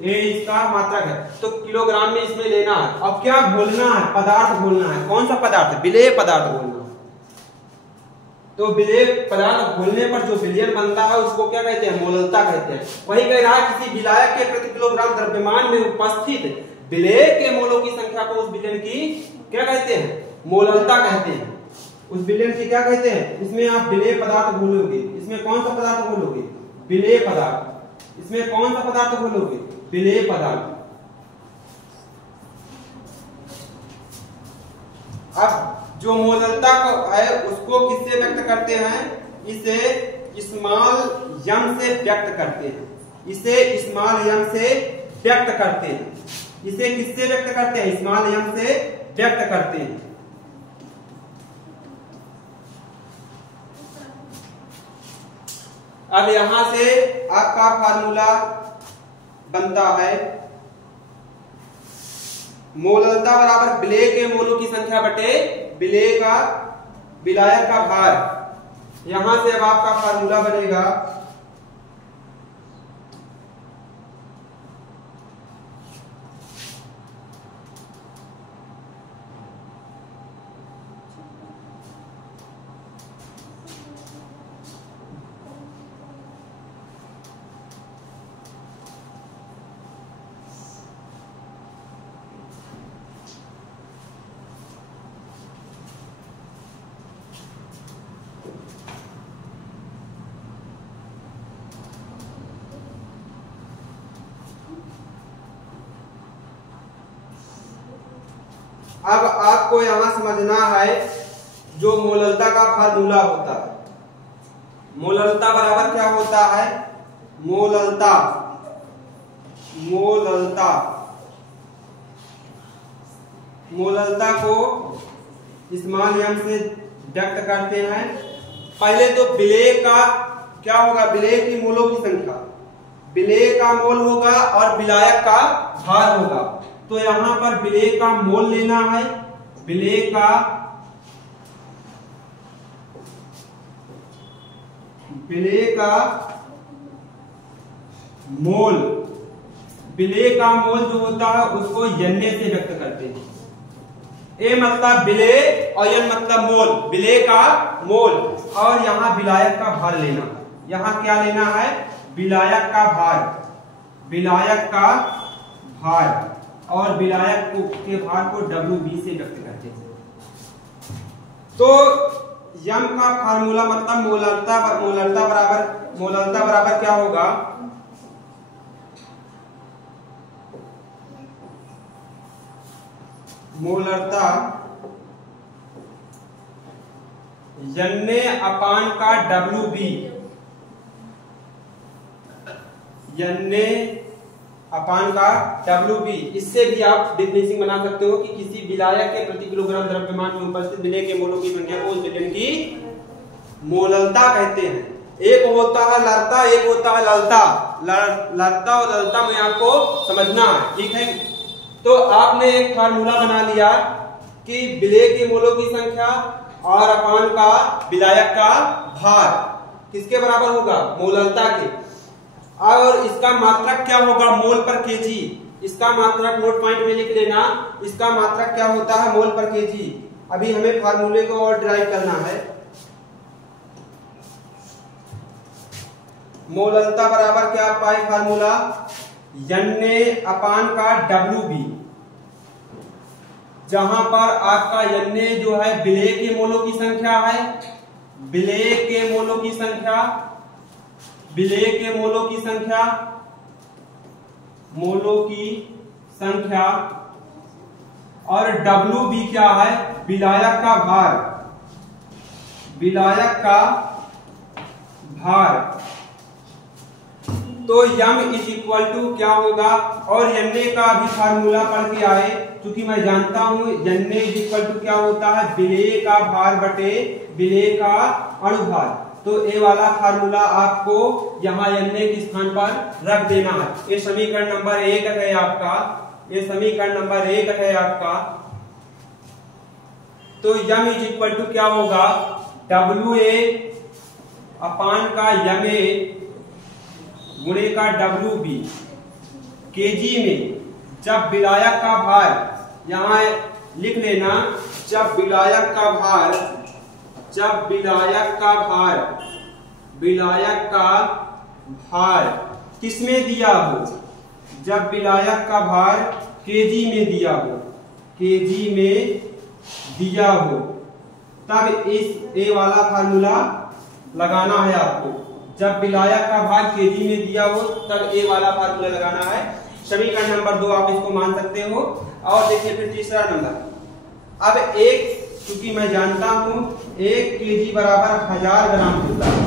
ये इसका मात्रक है, तो किलोग्राम में इसमें लेना है। अब क्या घोलना है, पदार्थ घोलना है, कौन सा पदार्थ, विलेय पदार्थ घोलना। तो विलेय पदार्थ घोलने पर जो विलयन बनता है उसको क्या कहते हैं, मोललता कहते हैं। वही कह रहा है किसी विलायक के प्रति किलोग्राम द्रव्यमान में उपस्थित विलेय के मोलों की संख्या को उस विलयन की क्या कहते हैं, मोललता कहते हैं। उस विलयन की क्या कहते हैं, इसमें आप विलेय पदार्थ घोलोगे, इसमें कौन सा पदार्थ घोलोगे, विलेय पदार्थ, इसमें कौन सा पदार्थ घोलोगे, विलेय पदार्थ। अब जो मोललता है उसको किससे व्यक्त करते हैं, इसे स्मॉल m से व्यक्त करते हैं, इसे स्मॉल m से व्यक्त करते हैं, इसे किससे व्यक्त करते हैं, स्मॉल m से व्यक्त करते हैं। अब यहां से आपका फार्मूला बनता है, मोललता बराबर विलेय के मोलों की संख्या बटे विलेय का, विलायक का भार। यहां से अब आपका फार्मूला बनेगा अब आपको यहां समझना है जो मोललता का फार्मूला होता है। मोललता बराबर क्या होता है? मोललता मोललता मोललता को स्मॉल m से व्यक्त करते हैं। पहले तो विलेय का क्या होगा? विलेय की मोलों की संख्या, विलेय का मोल होगा और विलायक का भार होगा। तो यहां पर विलेय का मोल लेना है, विलेय का मोल, विलेय का मोल जो होता है उसको यन्ने से व्यक्त करते हैं। ए मतलब विलेय और यन मतलब मोल, विलेय का मोल। और यहाँ विलायक का भार लेना है। यहाँ क्या लेना है? विलायक का भार, विलायक का भार। और विलायक के भार को WB से व्यक्त करते हैं। तो यम का फार्मूला मतलब मोललता बराबर क्या होगा? मोललता यन्ने अपान का WB, यन्ने अपान का WB। इससे भी आप डिफरेंशिएशन बना सकते हो कि किसी विलायक के प्रति किलोग्राम द्रव्यमान में उपस्थित विलेय के मोलों की संख्या को उस विलेय की मोललता कहते हैं। एक होता है लरता, एक होता है ललता। लरता और ललता में आपको समझना है, ठीक है। तो आपने एक फार्मूला बना लिया कि विलेय के मोलों की संख्या और अपान का विलायक का भार किसके बराबर होगा? मोललता के। और इसका मात्रक क्या होगा? मोल पर केजी। इसका मात्रक नोट पॉइंट में लिख लेना। इसका मात्रक क्या होता है? मोल पर केजी। अभी हमें फार्मूले को और ड्राइव करना है। मोललता बराबर क्या पाए फार्मूला? यन्ने अपान का WB, जहां पर आपका यन्ने जो है विलेय के मोलों की संख्या है, विलेय के मोलों की संख्या, विलेय के मोलों की संख्या, मोलों की संख्या। और WB क्या है? विलायक का भार, विलायक का भार। तो यम इज इक्वल टू क्या होगा? और यन्ने का भी फार्मूला पढ़ के आए, क्योंकि मैं जानता हूं यन्ने इज इक्वल टू क्या होता है? विलेय का भार बटे विलेय का अणुभार। तो ए वाला फार्मूला आपको यहाँ यन्ने के स्थान पर रख देना है। ये समीकरण नंबर 1 है आपका, ये समीकरण नंबर 1 है आपका। तो यम इज इक्वल टू क्या होगा? WA अपान का यमे गुणे का WB केजी में। जब विलायक का भार, यहां लिख लेना, जब विलायक का भार, जब विलायक का भार, विलायक का भार किसमें दिया हो? जब विलायक का भार केजी में दिया हो, केजी में दिया हो, तब इस ए वाला फार्मूला लगाना है आपको। जब विलायक का भार केजी में दिया हो तब ए वाला फार्मूला लगाना है। समीकरण नंबर 2 आप इसको मान सकते हो। और देखिए फिर तीसरा नंबर। अब एक, क्योंकि मैं जानता हूं 1 केजी बराबर 1000 ग्राम होता है।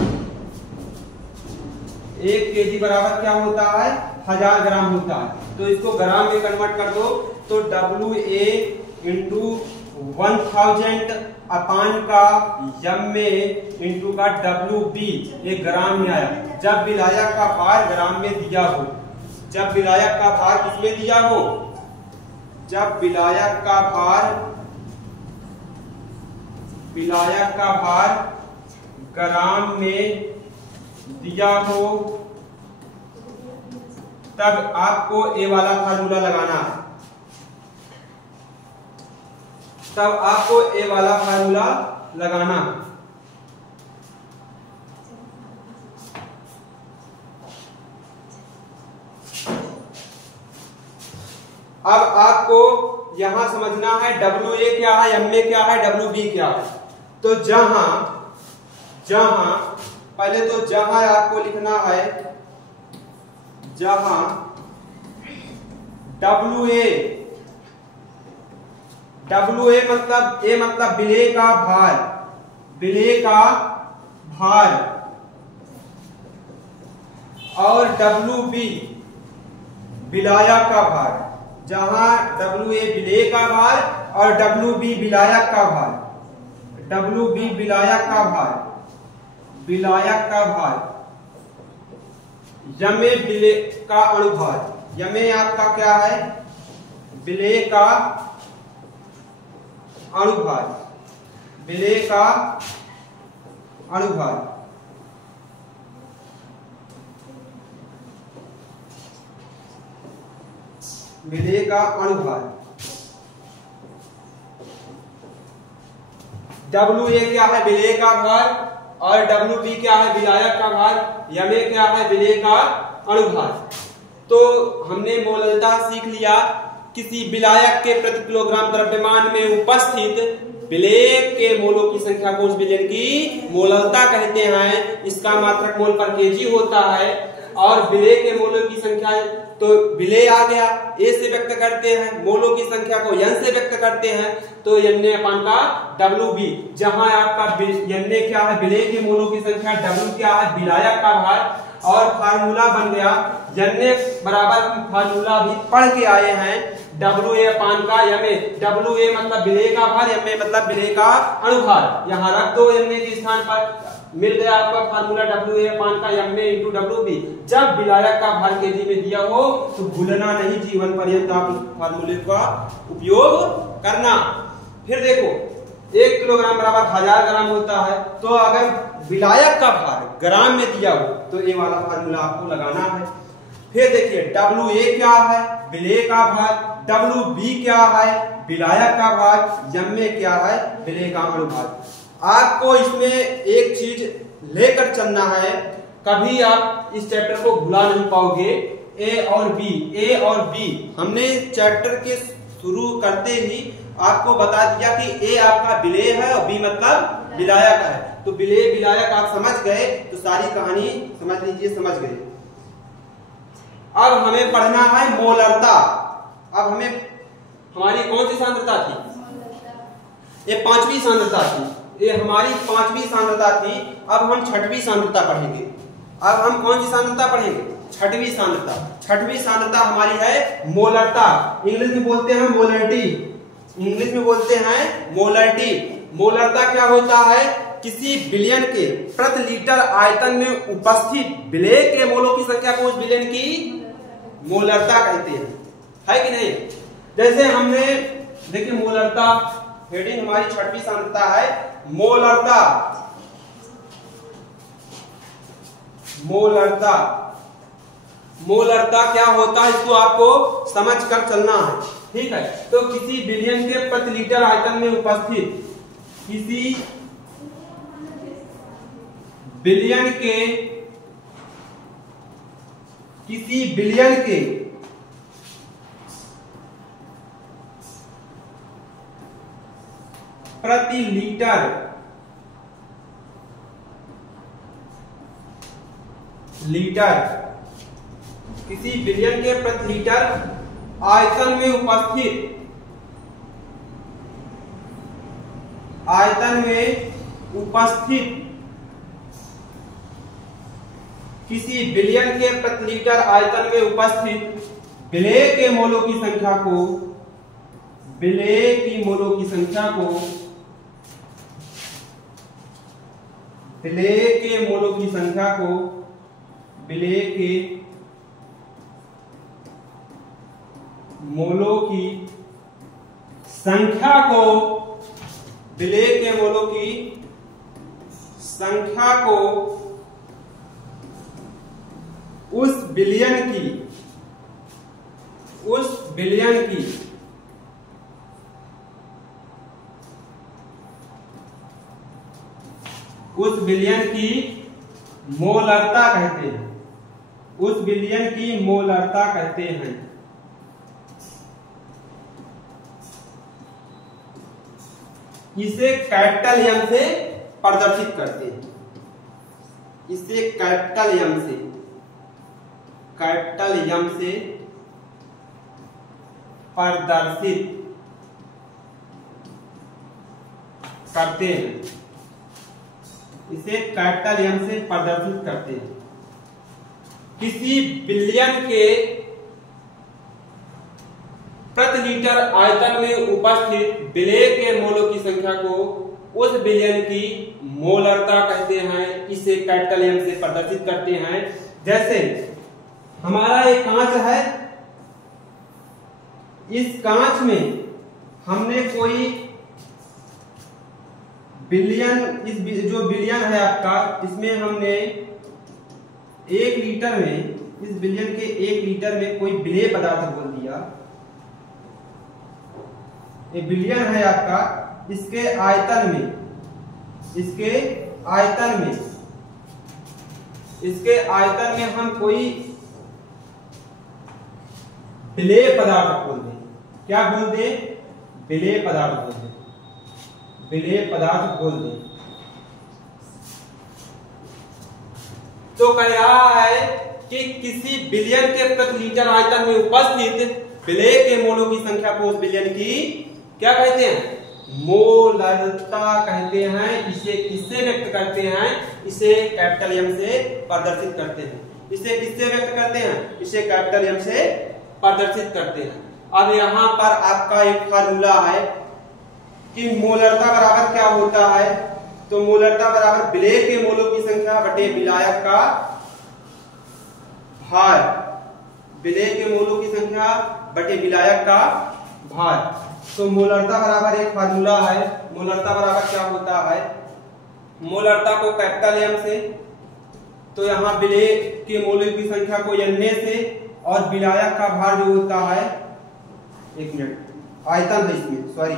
1 केजी बराबर क्या होता है? 1000 ग्राम होता है। तो इसको ग्राम में कन्वर्ट कर दो तो WA इंटू 1000 अपान का यम में इंटू का WB ये ग्राम में आया। जब विलायक का भार ग्राम में दिया हो, जब विलायक का भार किसमें दिया हो? जब विलायक का भार, विलायक का भार ग्राम में दिया हो तब आपको ए वाला फार्मूला लगाना है। तब आपको ए वाला फार्मूला लगाना है। अब आपको यहां समझना है WA क्या है, MA क्या है, WB क्या है। तो जहां पहले तो जहां आपको लिखना है, जहां डब्ल्यू ए मतलब विलेय का भार, विलेय का भार, और डब्ल्यू बी विलायक का भार, जहां डब्ल्यू ए विलेय का भार और डब्ल्यू बी विलायक का भार, डब्ल्यू बी विलायक का भार, विलायक का भार, यमे विलेय का अणुभार, यमे आपका क्या है, विलेय का अणुभार, विलेय का अणुभार, विलेय का अणुभार। डब्ल्यू ए क्या है, विलेय का भार, और डब्ल्यू बी क्या है, विलायक का भार, यमे क्या है, विलेय का अणुभार। तो हमने मोललता सीख लिया। किसी विलायक के प्रति किलोग्राम द्रव्यमान में उपस्थित विलेय के मोलों की संख्या को उस विलेय की मोललता कहते हैं। इसका मात्रक मोल पर केजी होता है, और विलेय के मोलों की संख्या तो विलेय आ गया, ए से व्यक्त करते हैं, मोलों की संख्या को n से व्यक्त करते हैं, तो n अपान का डब्ल्यू बी, जहां आपका n क्या है, विलेय के मोलों की संख्या, डब्ल्यू क्या है, विलायक का भार, और फार्मूला बन गया n बराबर, फार्मूला भी पढ़ के आए हैं, डब्ल्यू ए अपान का यमे, डब्ल्यू ए मतलब विलेय का भार, यमे मतलब विलेय का अणुभार, यहाँ रख दो n के स्थान पर, मिल गया आपका फार्मूला डब्ल्यू ए अपान का यमे इंटू डब्ल्यू बी। जब विलायक का भार केजी में दिया हो तो भूलना नहीं, जीवन पर्यंत आप उस फार्मूले का उपयोग करना। फिर देखो 1 किलोग्राम बराबर 1000 ग्राम होता है, तो अगर विलायक का भार ग्राम में दिया हो तो ये वाला फार्मूला आपको लगाना है। फिर देखिए डब्ल्यू ए क्या है, विलेय का भार, डब्ल्यू बी क्या है, विलायक का भार, यमे क्या है, विलेय का अणुभार। आपको इसमें एक चीज लेकर चलना है, कभी आप इस चैप्टर को भुला नहीं पाओगे। ए और बी हमने चैप्टर के शुरू करते ही आपको बता दिया कि ए आपका विलेय है और बी मतलब विलायक है। तो विलेय विलायक आप समझ गए तो सारी कहानी समझ लीजिए, समझ गए। अब हमें पढ़ना है मोलरता। अब हमें हमारी कौन सी सांद्रता थी, ये 5वीं सांद्रता थी, ये हमारी 5वीं सांद्रता थी। अब हम 6वीं सांद्रता पढ़ेंगे। अब हम कौन सी सांद्रता पढ़ेंगे, 6वीं सांद्रता। 6वीं सांद्रता हमारी है मोलरता, इंग्लिश में बोलते हैं मोलरिटी, इंग्लिश में बोलते हैं मोलरिटी। मोलरता क्या होता है, किसी विलयन के प्रति लीटर आयतन में उपस्थित विलेय के मोलों की संख्या को उस विलयन की मोलरता कहते हैं, है कि नहीं। जैसे हमने देखिए मोलरता, हेडिंग हमारी 6वीं सांद्रता है मोलरता। मोलरता, मोलरता क्या होता है इसको आपको समझ कर चलना है, ठीक है। तो किसी विलयन के प्रति लीटर आयतन में उपस्थित, किसी विलयन के, किसी विलयन के प्रति लीटर किसी विलयन के प्रति लीटर आयतन में उपस्थित, किसी विलयन के प्रति लीटर आयतन में उपस्थित विलेय के मोलों की संख्या को, विलेय की मोलों की संख्या को, विलेय के मोलों की संख्या को, विलेय के मोलों की संख्या को, विलेय के मोलों की संख्या को उस विलयन की, उस विलयन की उस विलयन की मोलरता कहते हैं, उस विलयन की मोलरता कहते हैं। इसे कैपिटल एम से प्रदर्शित करते हैं, इसे कैपिटल एम से, कैपिटल एम से प्रदर्शित करते हैं, इसे कैपिटल एम से प्रदर्शित करते हैं। किसी बिलियन के प्रति लीटर आयतन में उपस्थित विलेय के मोलों की संख्या को उस बिलियन की मोलरता कहते हैं, इसे कैपिटल एम से प्रदर्शित करते हैं। जैसे हमारा एक कांच है, इस कांच में हमने कोई बिलियन, जो बिलियन है आपका, इसमें हमने 1 लीटर में, इस बिलियन के 1 लीटर में कोई विलेय पदार्थ बोल दिया। एक बिलियन है आपका, इसके आयतन में, इसके आयतन में हम कोई विलेय पदार्थ बोल दें। क्या बोल दें? विलेय पदार्थ बोल दें, विलेय पदार्थ बोल दें। तो कह रहा है कि किसी बिलियन के प्रति लीटर आयतन में उपस्थित विलेय के मोलों की संख्या को उस बिलियन की क्या कहते हैं? मोलरता कहते हैं। इसे किससे व्यक्त करते हैं? इसे कैपिटल एम से प्रदर्शित करते हैं। इसे किससे व्यक्त करते हैं? इसे कैपिटल एम से प्रदर्शित करते हैं। अब यहाँ पर आपका एक फार्मूला है कि मोलरता बराबर क्या होता है। तो मोलरता बराबर विलेय के मोलों की संख्या बटे विलायक का भार, विलेय के मोलों की संख्या बटे विलायक का भार। तो मोलरता बराबर एक फार्मूला है। मोलरता बराबर क्या होता है? मोलरता को कैपिटल एम से, तो यहाँ विलेय के मोलों की संख्या को Na से, और विलायक का भार जो होता है, एक मिनट, आयतन है इसमें, सॉरी,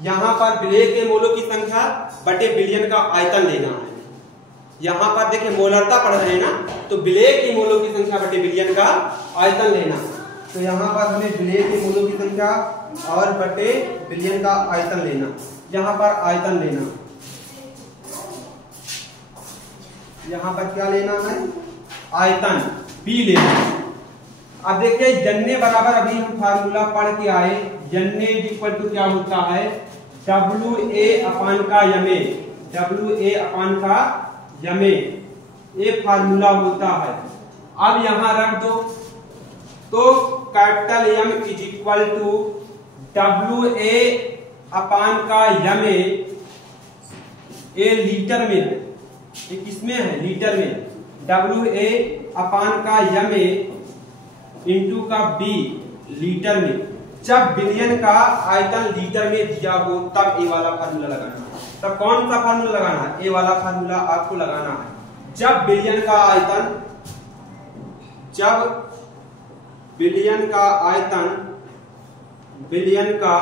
यहाँ पर विलेय के मोलों की संख्या बटे बिलियन का आयतन लेना है। यहाँ पर देखिए मोलरता पढ़ रहे हैं ना, तो विलेय के मोलों की संख्या बटे बिलियन का आयतन लेना है। तो यहाँ पर हमें विलेय के मोलों की संख्या और बटे बिलियन का आयतन लेना। यहाँ पर आयतन लेना, यहाँ पर क्या लेना है? आयतन बी लेना। अब देखिए जन्ने बराबर, अभी हम फार्मूला पढ़ के आए, जन्ने इक्वल टू क्या होता है? WA अपान का यमे, WA अपान का यमे, ये फार्मूला होता है। अब यहां रख दो, तो capital M is equal to WA upon का यमे, ये लीटर में है, ये किसमें है? लीटर में। WA अपान का यमे इंटू का बी लीटर में। जब बिलियन का आयतन लीटर में दिया हो तब ए वाला फार्मूला लगाना है। तब कौन सा फार्मूला लगाना है? ए वाला फार्मूला आपको लगाना है। जब बिलियन का आयतन, जब बिलियन का आयतन, बिलियन का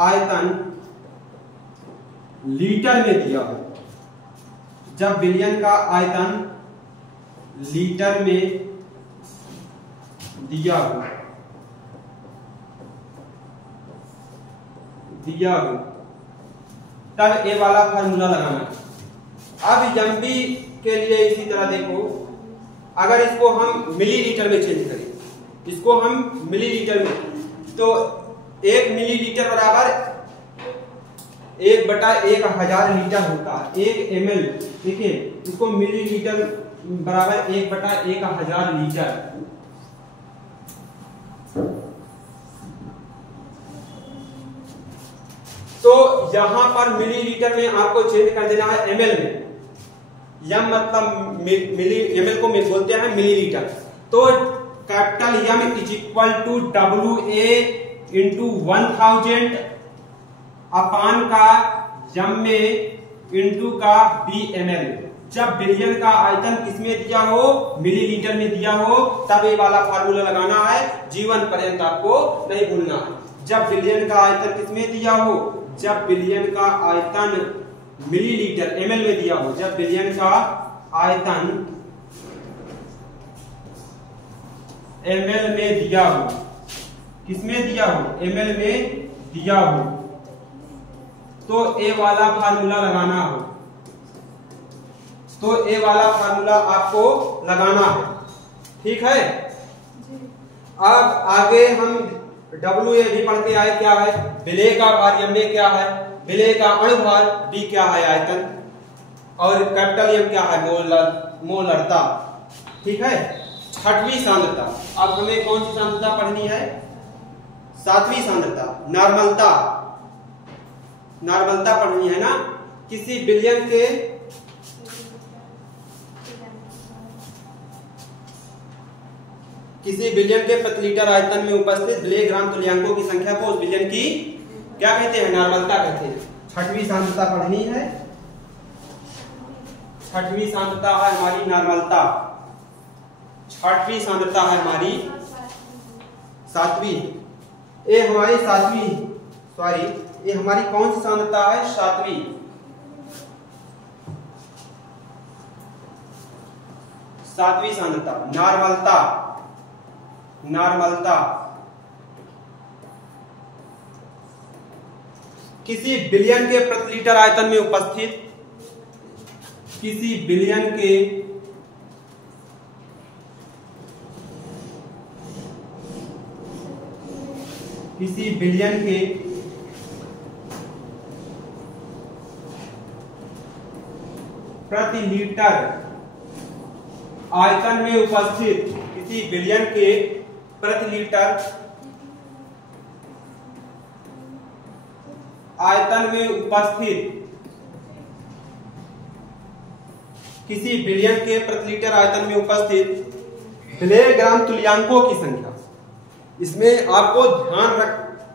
आयतन लीटर में दिया हो, जब बिलियन का आयतन लीटर में दिया हो, तब ए वाला फार्मूला लगाना। अब एमबी के लिए इसी तरह देखो, अगर इसको हम मिलीलीटर में चेंज करें, इसको हम मिलीलीटर में, तो 1 मिलीलीटर बराबर 1/1000 लीटर होता है। 1 ml, देखिए इसको मिलीलीटर बराबर 1/1000 लीटर। तो यहां पर मिलीलीटर में आपको चेंज कर देना है एमएल में। यम मतलब मिली, एमएल को बोलते हैं मिलीलीटर। तो capital M is equal to WA into 1000 upon का यम में इंटू का BML। जब बिलियन का आयतन किसमें दिया हो? मिलीलीटर में दिया हो, तब ये वाला फार्मूला लगाना है। जीवन पर्यंत आपको नहीं भूलना है। जब बिलियन का आयतन किसमें दिया हो? जब बिलियन का आयतन मिलीलीटर ml में दिया हो, जब बिलियन का आयतन ml में दिया हो, किसमें दिया हो? ml में दिया हो, तो ए वाला फार्मूला लगाना हो, तो ए वाला फार्मूला आपको लगाना है। ठीक है। अब आगे हम WA भी पढ़ के आए, क्या है? विलेय का भार यम में क्या है? विलेय का अणुभार, बी क्या है आयतन, और कैपिटल एम क्या है मोलरता। ठीक है। छठवीं सांद्रता, अब हमें कौन सी सांद्रता पढ़नी है? सातवीं सांद्रता, नॉर्मलता। नॉर्मलता पढ़नी है ना। किसी विलयन के प्रति लीटर आयतन में उपस्थित विलेय ग्राम तुल्यांकों की संख्या को उस विलयन की क्या कहते हैं? नॉर्मलता कहते हैं। छठवीं सांद्रता पढ़नी है। छठवीं सांद्रता है हमारी नॉर्मलता। छठवीं सांद्रता है हमारी सातवीं। ये हमारी सातवीं, सॉरी ये हमारी कौन सी सांद्रता है? सातवीं। सातवीं सांद्रता नॉर्मलता। नॉर्मलता किसी विलयन के प्रति लीटर आयतन में उपस्थित, किसी विलयन के प्रति लीटर आयतन में उपस्थित, किसी विलयन के प्रति लीटर आयतन में उपस्थित, किसी विलयन के प्रति लीटर आयतन में उपस्थित विलेय ग्राम तुल्यांकों की संख्या। इसमें आपको ध्यान रख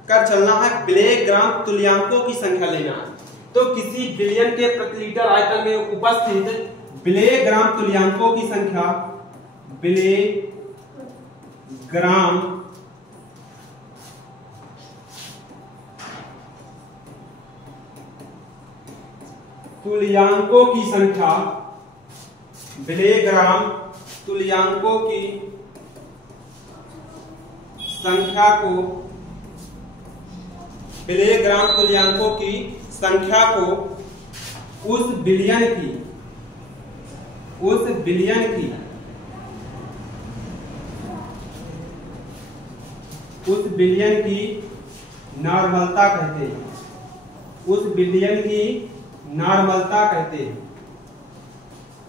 कर चलना है, विलेय ग्राम तुल्यांकों की संख्या लेना है। तो किसी विलयन के प्रति लीटर आयतन में उपस्थित विलेय ग्राम तुल्यांकों की संख्या, विलेय ग्राम तुल्यांकों की संख्या, विलेय ग्राम तुल्यांकों की संख्या को, विलेय ग्राम तुल्यांकों की संख्या को उस विलयन की नॉर्मलता कहते हैं। उस विलयन की नॉर्मलता कहते हैं।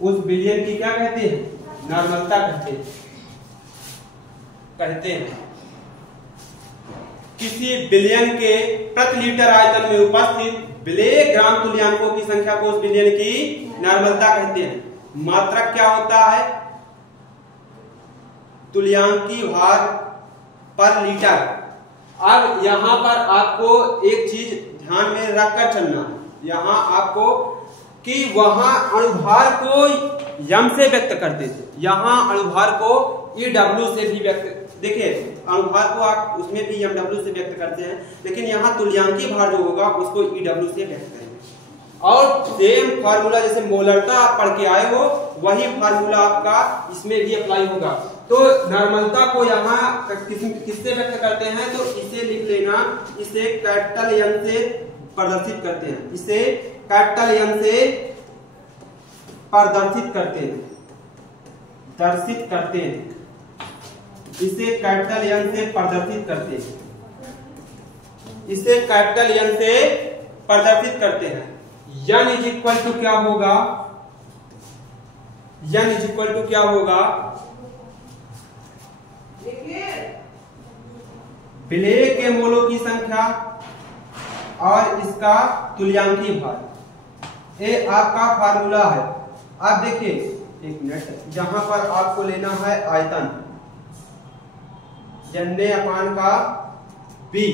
उस विलयन की क्या कहते हैं? नॉर्मलता कहते हैं। किसी विलयन के प्रति लीटर आयतन में उपस्थित विलेय ग्राम तुल्यांकों की संख्या को उस विलयन की नॉर्मलता कहते हैं। मात्रक क्या होता है? तुल्यांकी भार पर लीटर। अब यहां पर आपको एक चीज ध्यान में रखकर चलना है, यहां आपको कि वहां अणुभार को यम से व्यक्त करते थे, यहां अणुभार को ईडब्ल्यू से भी व्यक्त, देखिए अणुभार को आप उसमें भी एमडब्ल्यू से व्यक्त करते हैं, लेकिन यहाँ तुल्यांकी भार जो होगा उसको ईडब्ल्यू से व्यक्त करेंगे। और सेम फार्मूला जैसे मोलरता आप पढ़ के आए हो, वही फार्मूला आपका इसमें भी अप्लाई होगा। तो नॉर्मलता को यहाँ किससे व्यक्त करते हैं? तो इसे लिख लेना, इसे कैपिटल एम से प्रदर्शित करते हैं, इसे कैपिटल एम से प्रदर्शित करते हैं, दर्शित करते हैं, इसे कैपिटल एन से प्रदर्शित करते हैं, इसे कैपिटल एन से प्रदर्शित करते हैं। n इज इक्वल टू क्या होगा? n इज इक्वल टू क्या होगा? विलेय के मोलों की संख्या और इसका तुल्यांकी भार, ये आपका फार्मूला है। आप देखिए एक मिनट, यहां पर आपको लेना है आयतन, जन्ने अपान का बी,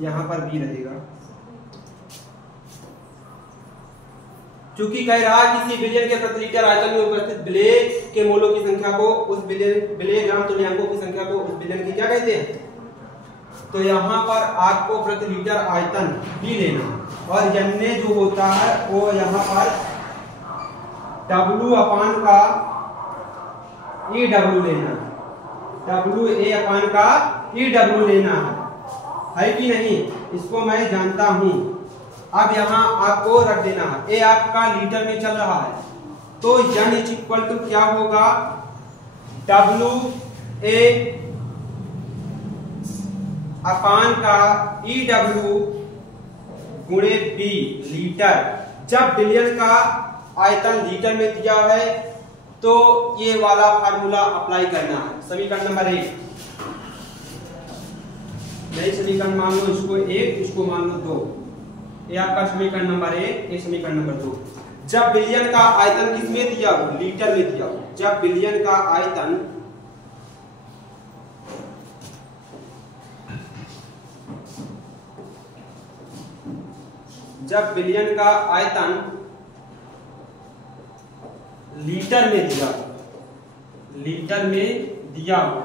यहां पर बी रहेगा, चूंकि कह रहा है किसी विलयन के प्रति लीटर आयतन में उपस्थित विलेय के मोलों की संख्या को उस विलेय ग्राम तुल्यांकों की संख्या को उस विलयन की क्या कहते हैं? तो यहाँ पर आपको प्रति लीटर आयतन भी लेना, और जन्ने जो होता है वो यहाँ पर W अपान का EW लेना, WA अपान का EW लेना है कि नहीं? इसको मैं जानता हूं। अब यहाँ आपको रख देना है, ए आपका लीटर में चल रहा है, तो n इज इक्वल टू क्या होगा? WA अपान का EW गुणे B लीटर। जब बिलियन का आयतन लीटर में दिया है तो ये वाला फार्मूला अप्लाई करना है। समीकरण नंबर 1, नई समीकरण मान लो, इसको 1, इसको मान लो 2। ये आपका समीकरण नंबर 1, ये समीकरण नंबर 2। जब बिलियन का आयतन किसमें दिया हो? लीटर में दिया हो। जब बिलियन का आयतन लीटर में दिया हो, लीटर में दिया हो,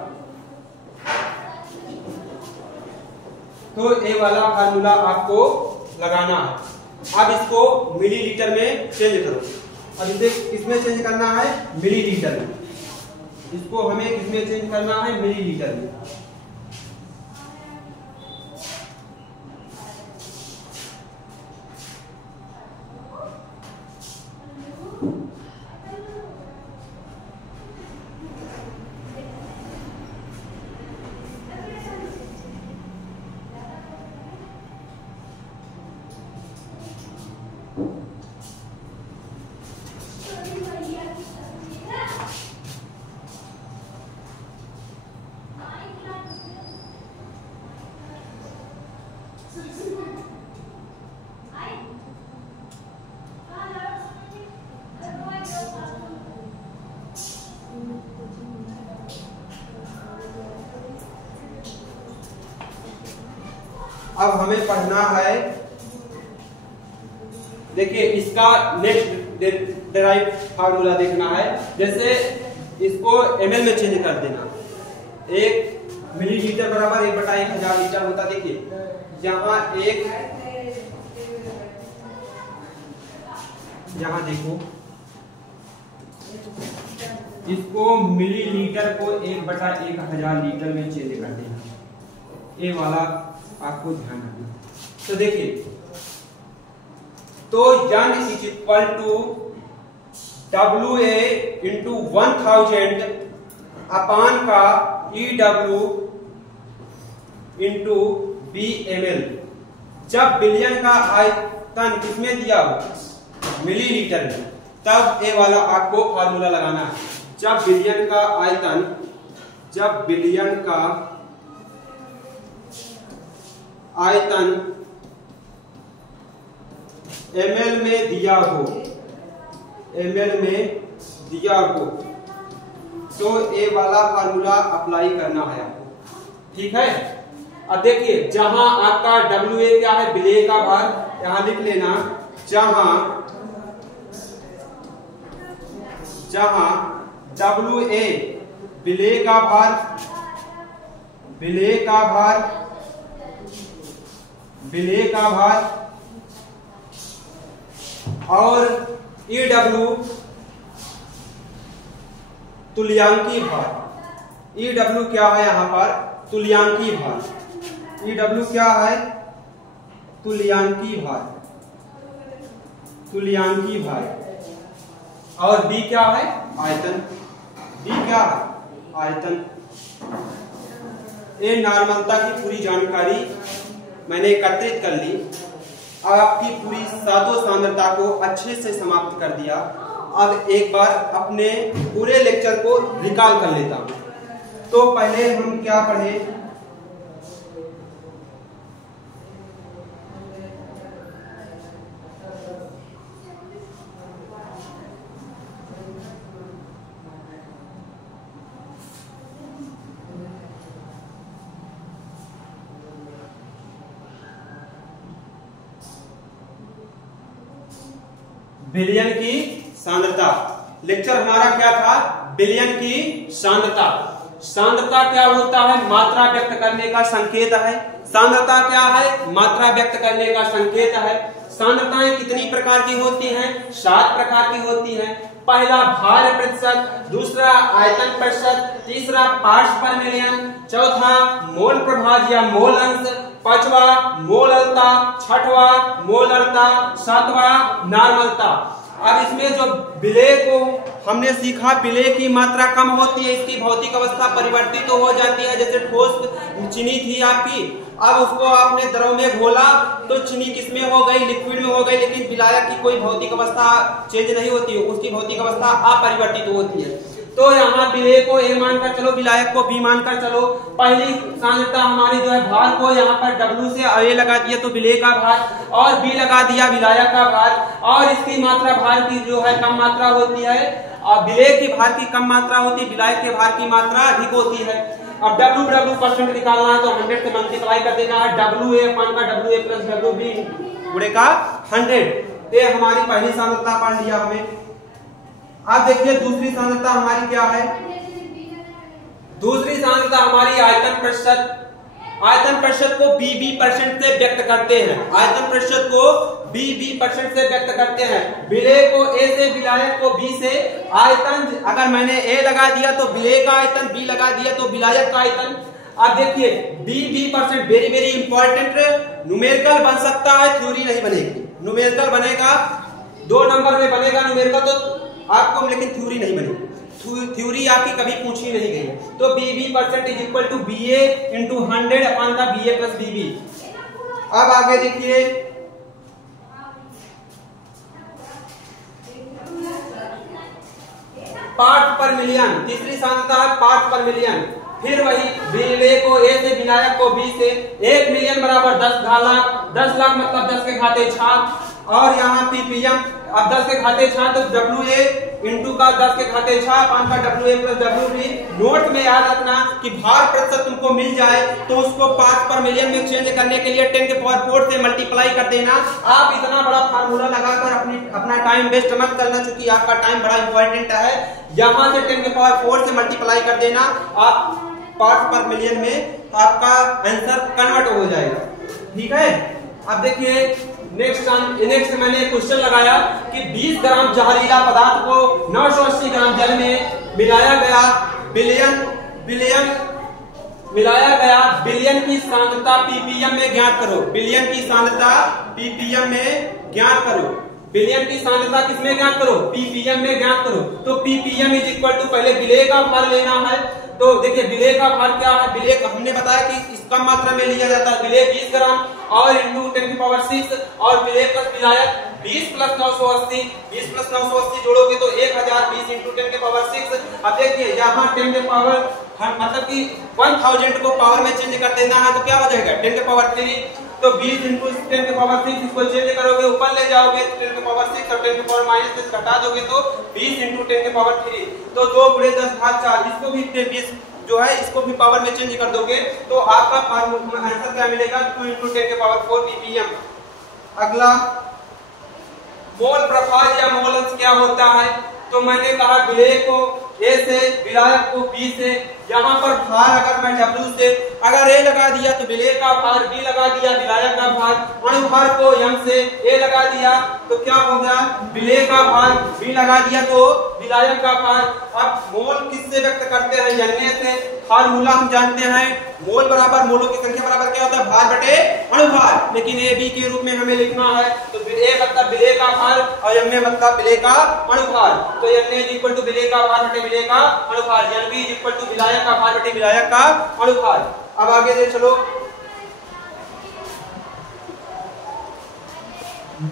तो ये वाला फार्मूला आपको लगाना है। अब इसको मिलीलीटर में चेंज करो। अब इसे किसमें चेंज करना है? मिलीलीटर में। इसको हमें किसमें चेंज करना है? मिलीलीटर में। अब हमें पढ़ना है, देखिए इसका नेक्स्ट डेराइव फार्मूला देखना है। जैसे इसको ml में चेंज कर देना। 1 मिलीलीटर बराबर 1/1000 लीटर होता। देखिए यहाँ यहाँ देखो, इसको मिलीलीटर को 1/1000 लीटर में चेंज कर देना। ये वाला आपको ध्यान रखना। तो देखिए, तो N is equal to WA into 1000 upon का EW इंटू BML। जब बिलियन का आयतन किसमें दिया हो? मिलीलीटर में। तब ये वाला आपको फार्मूला लगाना है। जब बिलियन का आयतन ml में दिया हो, तो ये वाला फार्मूला अप्लाई करना है आपको। ठीक है। अब देखिए, जहां आपका WA क्या है? विलेय का भार। यहां लिख लेना, जहां WA विलेय का भार और EW तुल्यांकी भार। EW क्या है यहां पर? तुल्यांकी भार। EW क्या है? तुल्यांकी भार। और B क्या है? आयतन। B क्या है? आयतन। ये नॉर्मलता की पूरी जानकारी मैंने एकत्रित कर ली। आपकी पूरी सातों सांद्रता को अच्छे से समाप्त कर दिया। अब एक बार अपने पूरे लेक्चर को रिकॉल कर लेता हूं। तो पहले हम क्या पढ़े? बिलियन की सांद्रता। लेक्चर हमारा क्या था? बिलियन की सांद्रता। सांद्रता क्या होता है? मात्रा व्यक्त करने का संकेत है। सांद्रता क्या है? मात्रा व्यक्त करने का संकेत है। सांद्रताएं कितनी प्रकार की होती हैं? 7 प्रकार की होती हैं। पहला भार प्रतिशत, दूसरा आयतन प्रतिशत, तीसरा पार्ट्स पर मिलियन, चौथा मोल प्रभाज या मोल अंश, पांचवा मोललता, छठवा मोललता, सातवां नॉर्मलता। अब इसमें जो विलेय को हमने सीखा विलेय की मात्रा कम होती है, इसकी भौतिक अवस्था परिवर्तित तो हो जाती है। जैसे ठोस चीनी थी आपकी, अब उसको आपने द्रव में घोला तो चीनी किसमें हो गई, लिक्विड में हो गई, लेकिन विलायक की कोई भौतिक अवस्था चेंज नहीं होती है, उसकी भौतिक अवस्था अपरिवर्तित होती है। तो यहाँ विलेय को ए मानकर चलो, विलायक को बी मानकर चलो। पहली सांद्रता हमारी जो है भार को यहाँ पर W से ए लगा दिया तो विलेय का भार, और बी लगा दिया विलायक का भार, और इसकी मात्रा भार की जो है कम मात्रा होती है, और विलेय की भार की कम मात्रा होती है, विलायक के भार की मात्रा अधिक होती है। अब W परसेंट निकालना है तो 100 से मल्टीप्लाई कर देना है, WA अपान का WA प्लस WB गुणे का 100। ये हमारी पहली सांद्रता पढ़ लिया हमें। अब देखिए दूसरी सांद्रता हमारी क्या है। दूसरी सांद्रता हमारी आयतन प्रतिशत। आयतन प्रतिशत को BB% से व्यक्त करते हैं। आयतन प्रतिशत को BB% से व्यक्त करते हैं। विलेय को A से, विलायक को B से। आयतन अगर मैंने A लगा दिया तो विलेय का आयतन, B लगा दिया तो विलायक का आयतन। अब देखिए BB% very very important, numerical बन सकता है, थ्योरी नहीं बनेगी। न्यूमेरिकल बनेगा, 2 नंबर में बनेगा न्यूमेरिकल तो आपको, लेकिन थ्योरी नहीं बनेगी। थ्योरी आपकी कभी पूछी नहीं गई है। तो BB% is equal to BA into 100 upon का BA प्लस BB। अब आगे देखिए पार्ट पर मिलियन। तीसरी सांद्रता है पार्ट पर मिलियन। फिर वही विलेय को A से, विलायक को B से। 1 मिलियन बराबर 10 लाख, 10 लाख मतलब 10 के घाते 6, और यहाँ ppm। अब 10 के घाते 6 तो WA इंटू का 10 के घाते 6 अपान का WA प्लस WB। नोट में याद रखना कि भार प्रतिशत तुमको मिल जाए तो उसको पार्ट पर मिलियन में चेंज करने के लिए 10 के पावर 4 से मल्टीप्लाई कर देना। आप इतना बड़ा फार्मूला लगाकर अपना टाइम वेस्ट मत करना, क्योंकि आपका टाइम बड़ा इंपॉर्टेंट है। यहाँ से 10 के पावर 4 से मल्टीप्लाई कर देना, आप पार्ट पर मिलियन में आपका आंसर कन्वर्ट हो जाएगा। ठीक है। अब देखिए नेक्स्ट मैंने क्वेश्चन लगाया कि 20 ग्राम जहरीला पदार्थ को 980 ग्राम जल में मिलाया गया, बिलियन की सांद्रता ppm में ज्ञात करो। बिलियन की सांद्रता ppm में ज्ञात करो। बिलियन की सांद्रता किसमें ज्ञात करो, ppm में ज्ञात करो। तो ppm इज इक्वल टू पहले विलेय का भार लेना है। तो देखिए विलेय का भार क्या है, विलेय हमने बताया कि इस कम मात्रा में लिया जाता है। विलेय 20 ग्राम और इंटू 10 की पावर 6, और विलेय प्लस विलायक 20 प्लस 980, 20 प्लस 980 जोड़ोगे तो 1000, 20 इंटू 10 के पावर 6। अब देखिए यहाँ 10 के पावर मतलब कि 1000 को पावर में चेंज कर देना है तो क्या हो जाएगा 10 के पावर 3। तो 20 इंटू 10 के पावर 6, इसको चेंज करोगे ऊपर ले जाओगे 10 के पावर 6 और 10 के पावर माइनस घटा दोगे तो 20 इंटू 10 के पावर 3। तो 2 गुणे 10 घात 4, इसको भी 20 जो है इसको भी पावर में चेंज कर दोगे तो आपका आंसर क्या मिलेगा, 2 इंटू 10 के पावर 4 ppm। अगला मोल प्रभाज या मोल अंश क्या होता है। तो मैंने कहा विलेय को A से, विलायक को B से। यहाँ पर भार अगर मैं W से अगर A लगा दिया तो विलेय का भार, B लगा दिया विलायक का भार, अणुभार को M से A लगा दिया तो क्या हो गया विलेय का भार, B लगा दिया तो विलायक का भार। अब मोल किससे व्यक्त करते हैं, N से। फार्मूला हम जानते हैं, मोल बराबर मोलों की संख्या बराबर क्या होता है, भार बटे अणुभार, लेकिन A B के रूप में हमें लिखना है। तो A मतलब विलेय का भार और M मतलब विलेय का अणुभार। तो N इज इक्वल टू विलेय का भार बटे विलेय का अणुभार, Nb इज इक्वल टू विलायक का भार बटे विलायक का अणुभार। अब आगे दे चलो,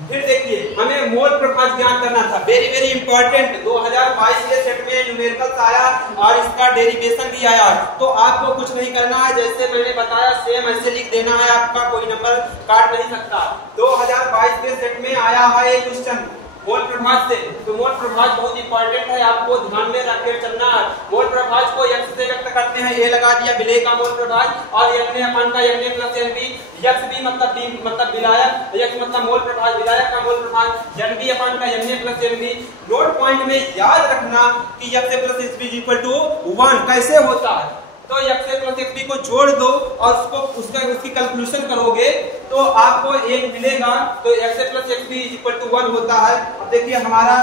फिर देखिए हमें मोल प्रभाज ज्ञात करना था, वेरी वेरी इंपॉर्टेंट। 2022 के सेट में न्यूमेरिकल्स आया और इसका डेरिवेशन भी आया। तो आपको कुछ नहीं करना है, जैसे मैंने बताया सेम ऐसे लिख देना है, आपका कोई नंबर काट नहीं सकता। 2022 के सेट में आया है एक क्वेश्चन मोल प्रभाज से। तो मोल प्रभाज बहुत इंपॉर्टेंट है, आपको ध्यान में रखकर चलना है। मोल प्रभाज को x से व्यक्त करते हैं, A लगा दिया विलेय का मोल प्रभाज और N अपन का N प्लस Nb, x भी मतलब b मतलब विलायक, x मतलब मोल प्रभाज, विलायक का मोल प्रभाज, Nb अपन का N plus Nb। Note point में याद रखना कि x plus xb is equal to 1 कैसे होता है। तो x प्लस xb को जोड़ दो और उसकी कैलकुलेशन करोगे तो आपको 1 मिलेगा। तो x plus xb is equal to 1 होता है। अब देखिए हमारा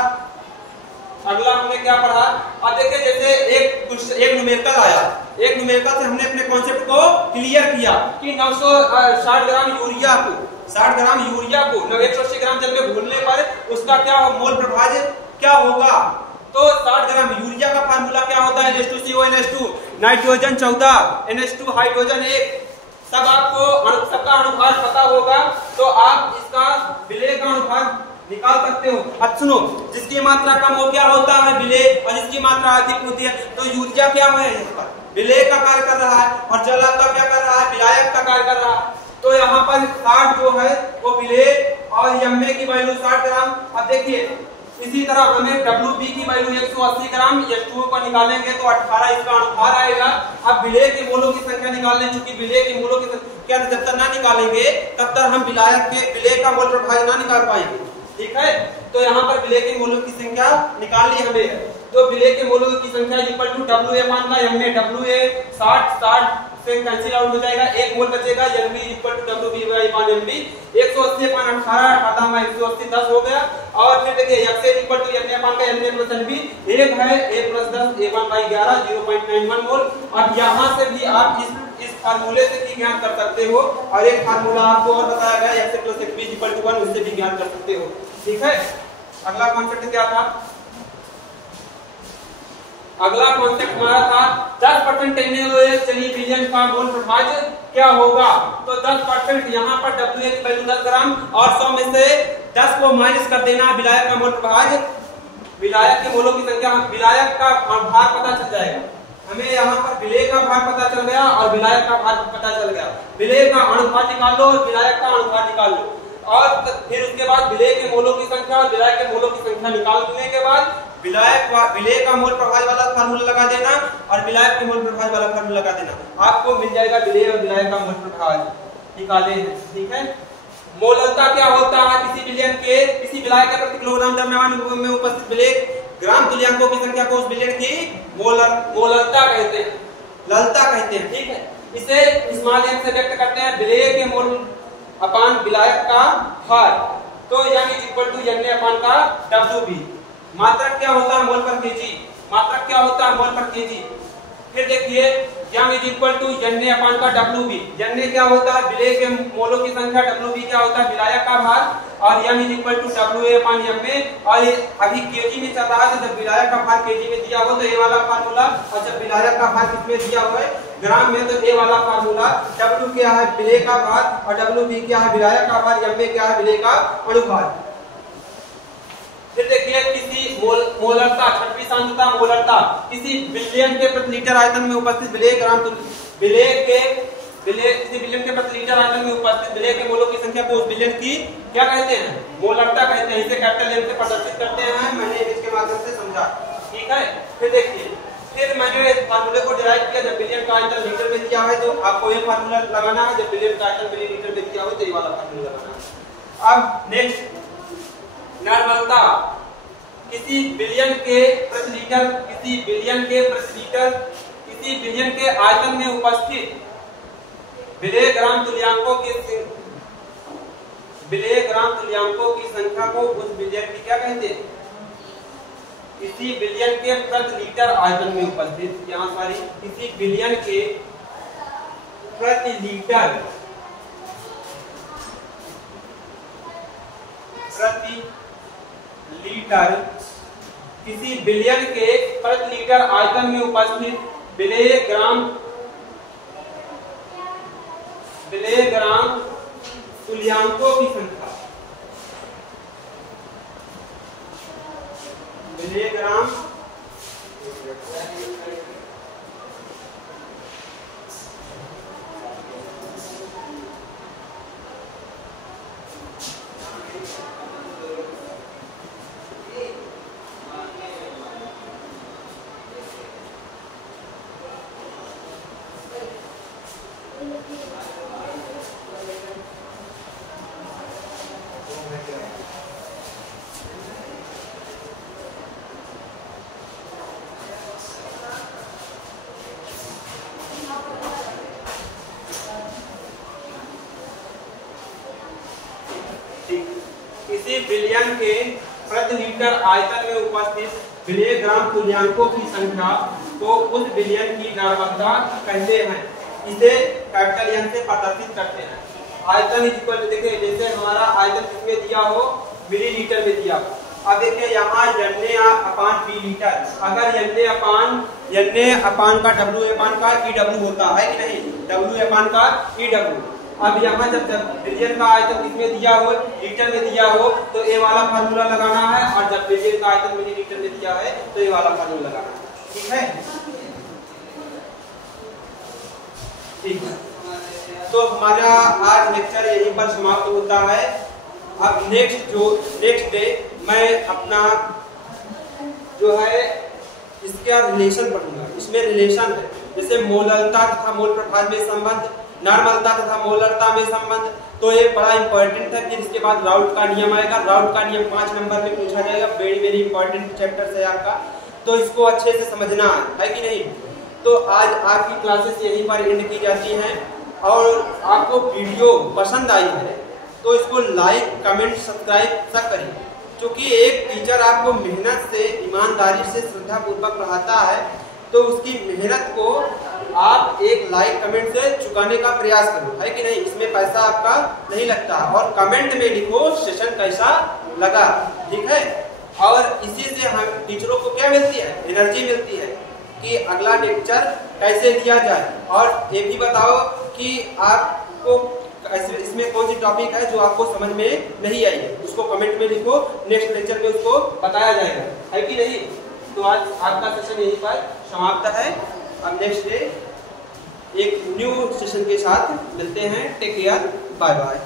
अगला हमने क्या पढ़ा। अब देखिए जैसे एक न्यूमेरिकल आया, एक न्यूमेरिकल से हमने अपने कॉन्सेप्ट को क्लियर किया कि 960 ग्राम यूरिया को 180 ग्राम जल में घोलने पर उसका क्या मोल प्रभाज क्या होगा। तो तो 60 ग्राम। यूरिया का फार्मूला क्या होता है? H2CO nitrogen 14 NH2 hydrogen 1। सब आपको सबका अनुभाग पता होगा तो आप इसका विलेय का अनुभाग निकाल सकते हो। अब सुनो, जिसकी मात्रा कम हो क्या होता है? विलेय, और जिसकी मात्रा अधिक होती है तो यूरिया क्या है? यहाँ पर विलेय का कार्य कर रहा है और जल आपका क्या कर रहा है? विलायक का कार्य कर रहा है। तो यहाँ पर 60 जो है वो विलेय और एमए की वैल्यू 60 ग्राम। अब देखिए इसी तरह हमें WB की वैल्यू 180 ग्राम, H2O को निकालेंगे तो 18 इसका अनुभार आएगा। अब विलेय के मोलों की संख्या निकालने, चूंकि विलेय के मोलों की संख्या जब तक ना निकालेंगे तब तक हम विलायक के विलेय का मोल प्रभाव ना निकाल पाएंगे। ठीक है, तो यहाँ पर विलेय के मोलों की संख्या निकालनी हमें। तो विलेय के मोलों की संख्या इक्वल टू WA मान का MA, WA 60 से कैंसिल आउट हो जाएगा, 1 मोल बचेगा। MB इक्वल टू WB मान MB 180 मान 18 18 में 180 10 हो गया। और फिर देखिए XA इक्वल टू MA मान का MA प्लस MB 1 है, A प्लस 10 A1 बाई 11 0.91 मोल। अब यहाँ से भी आप इस फार्मूले से भी ज्ञात कर सकते हो और एक फार्मूला आपको और बताया गया XA plus XB equal to 1, उससे भी ज्ञात कर सकते हो। ठीक है, अगला कॉन्सेप्ट क्या था? अगला कॉन्सेप्ट हमारा था 10% चलिए विलियन का मोल प्रभाज क्या होगा? तो 10% यहाँ पर WA की वैल्यू 10 ग्राम और 100 में से 10 को माइनस कर देना। विलायक का मोल प्रभाज, विलायक के मोलों की संख्या, विलायक का भार पता चल जाएगा हमें। यहाँ पर विलेय का भार पता चल गया और विलायक का भार पता चल गया। विलेय का अनुभार निकाल लो और विलायक का अनुभार निकाल लो और फिर उसके बाद विलेय के मोलों की संख्या और विलायक के मोलों की संख्या निकालने के बाद विलेय का मोल प्रभाव वाला फार्मूला लगा देना और विलायक के मोल प्रभाव वाला फार्मूला लगा देना। आपको मिल जाएगा विलेय और विलायक का मोल प्रभाव निकाले हैं। ठीक है, मोललता क्या होता है? किसी विलयन के, किसी विलायक के प्रति किलोग्राम द्रव्यमान में उपस्थित विलेय ग्राम तुल्यांकों की संख्या को उस विलयन की मोललता कहते हैं, ललता कहते हैं। ठीक है, इसे स्मॉल m से व्यक्त करते हैं, विलेय के मोल अपान विलायक का भार। तो m इक्वल टू Na अपान का WB। मात्रक क्या होता है? मोल पर केजी। मात्रक क्या होता है? मोल पर केजी। फिर देखिए m इक्वल टू Na अपान का WB। Na क्या होता है? विलेय के मोलों की संख्या, WB क्या होता है? विलायक का भार और m equal to WA upon MA। और अभी केजी में चल रहा है, जब विलायक का भार केजी में दिया हो तो A वाला फार्मूला, और जब विलायक का भार किसमें दिया हुआ है? ग्राम में, तो A वाला फार्मूला। W क्या है? विलेय का भार और WB क्या है? विलायक का भार। MA क्या है? विलेय का अनुभार। फिर देखिए किसी मोलरता, छठवीं सांद्रता मोलरता, किसी विलयन के प्रति लीटर आयतन में उपस्थित विलेय ग्राम किसी विलयन के प्रति लीटर आयतन में उपस्थित विलेय के मोलों की संख्या को उस विलयन की क्या कहते हैं? मोलरता कहते हैं। इसे कैपिटल M से प्रदर्शित करते हैं, मैंने इसके माध्यम से समझा। ठीक है, फिर देखिए, फिर मैंने इस फार्मूले को डिराइव किया। जब विलयन का आयतन लीटर में दिया है तो आपको ये फार्मूला लगाना है, जब विलयन का आयतन मिलीलीटर में दिया हो तो ये वाला फार्मूला लगाना है। अब नेक्स्ट नॉर्मलता, किसी विलयन के प्रति लीटर, किसी विलयन के प्रति लीटर, किसी विलयन के आयतन में उपस्थित विलेय ग्राम तुल्यांकों की संख्या को उस विलयन की क्या कहते हैं? किसी विलयन के प्रति लीटर आयतन में उपस्थित, यहाँ सारी, किसी विलयन के प्रति लीटर किसी विलयन के प्रति लीटर आयतन में उपस्थित विलेय ग्राम तुल्यांकों की संख्या, विलेय ग्राम किसी विलयन के प्रति लीटर आयतन में उपस्थित विलेय ग्राम तुल्यांकों की संख्या को उस विलयन की गुणवत्ता कहते हैं। इसे कैपिटल एन से प्रदर्शित करते हैं। आयतन इक्वल, देखिए जैसे हमारा आयतन किसमें दिया हो? मिलीलीटर में दिया हो। अब देखिए यहाँ NA/P लीटर, अगर NA/का W का EW होता है कि नहीं, W का EW। अब यहाँ जब बिलियन का आयतन किसमें दिया हो, लीटर में दिया हो, तो ये वाला फार्मूला लगाना है, और जब बिलियन का आयतन मिलीलीटर में दिया है तो ये वाला फार्मूला लगाना है। ठीक है, ठीक है। तो हमारा आज लेक्चर यहीं पर समाप्त होता है। अब नेक्स्ट डे मैं अपना जो है इसका रिलेशन पढ़ूंगा। इसमें रिलेशन है, जैसे मोलरता तथा मोल प्रभाव में संबंध, नॉर्मलता तथा मोलरता में संबंध, तो ये बड़ा इंपॉर्टेंट है। फिर इसके बाद राउट का नियम आएगा। राउट का नियम 5 नंबर में पूछा जाएगा, वेरी वेरी इंपॉर्टेंट चैप्टर है आपका, तो इसको अच्छे से समझना है कि नहीं। तो आज आपकी क्लासेस यहीं पर एंड की जाती हैं, और आपको वीडियो पसंद आई है तो इसको लाइक कमेंट सब्सक्राइब सब करिए, क्योंकि एक टीचर आपको मेहनत से, ईमानदारी से, श्रद्धा पूर्वक पढ़ाता है, तो उसकी मेहनत को आप एक लाइक कमेंट से चुकाने का प्रयास करो, है कि नहीं। इसमें पैसा आपका नहीं लगता, और कमेंट में लिखो सेशन कैसा लगा, ठीक है। और इसी से हम टीचरों को क्या मिलती है, एनर्जी मिलती है कि अगला लेक्चर कैसे दिया जाए। और ये भी बताओ कि आपको इसमें कौन सी टॉपिक है जो आपको समझ में नहीं आई है, उसको कमेंट में लिखो, नेक्स्ट लेक्चर में उसको बताया जाएगा, है कि नहीं। तो आज आपका सेशन यहीं पर समाप्त है। अब नेक्स्ट डे एक न्यू सेशन के साथ मिलते हैं। Take care, bye bye.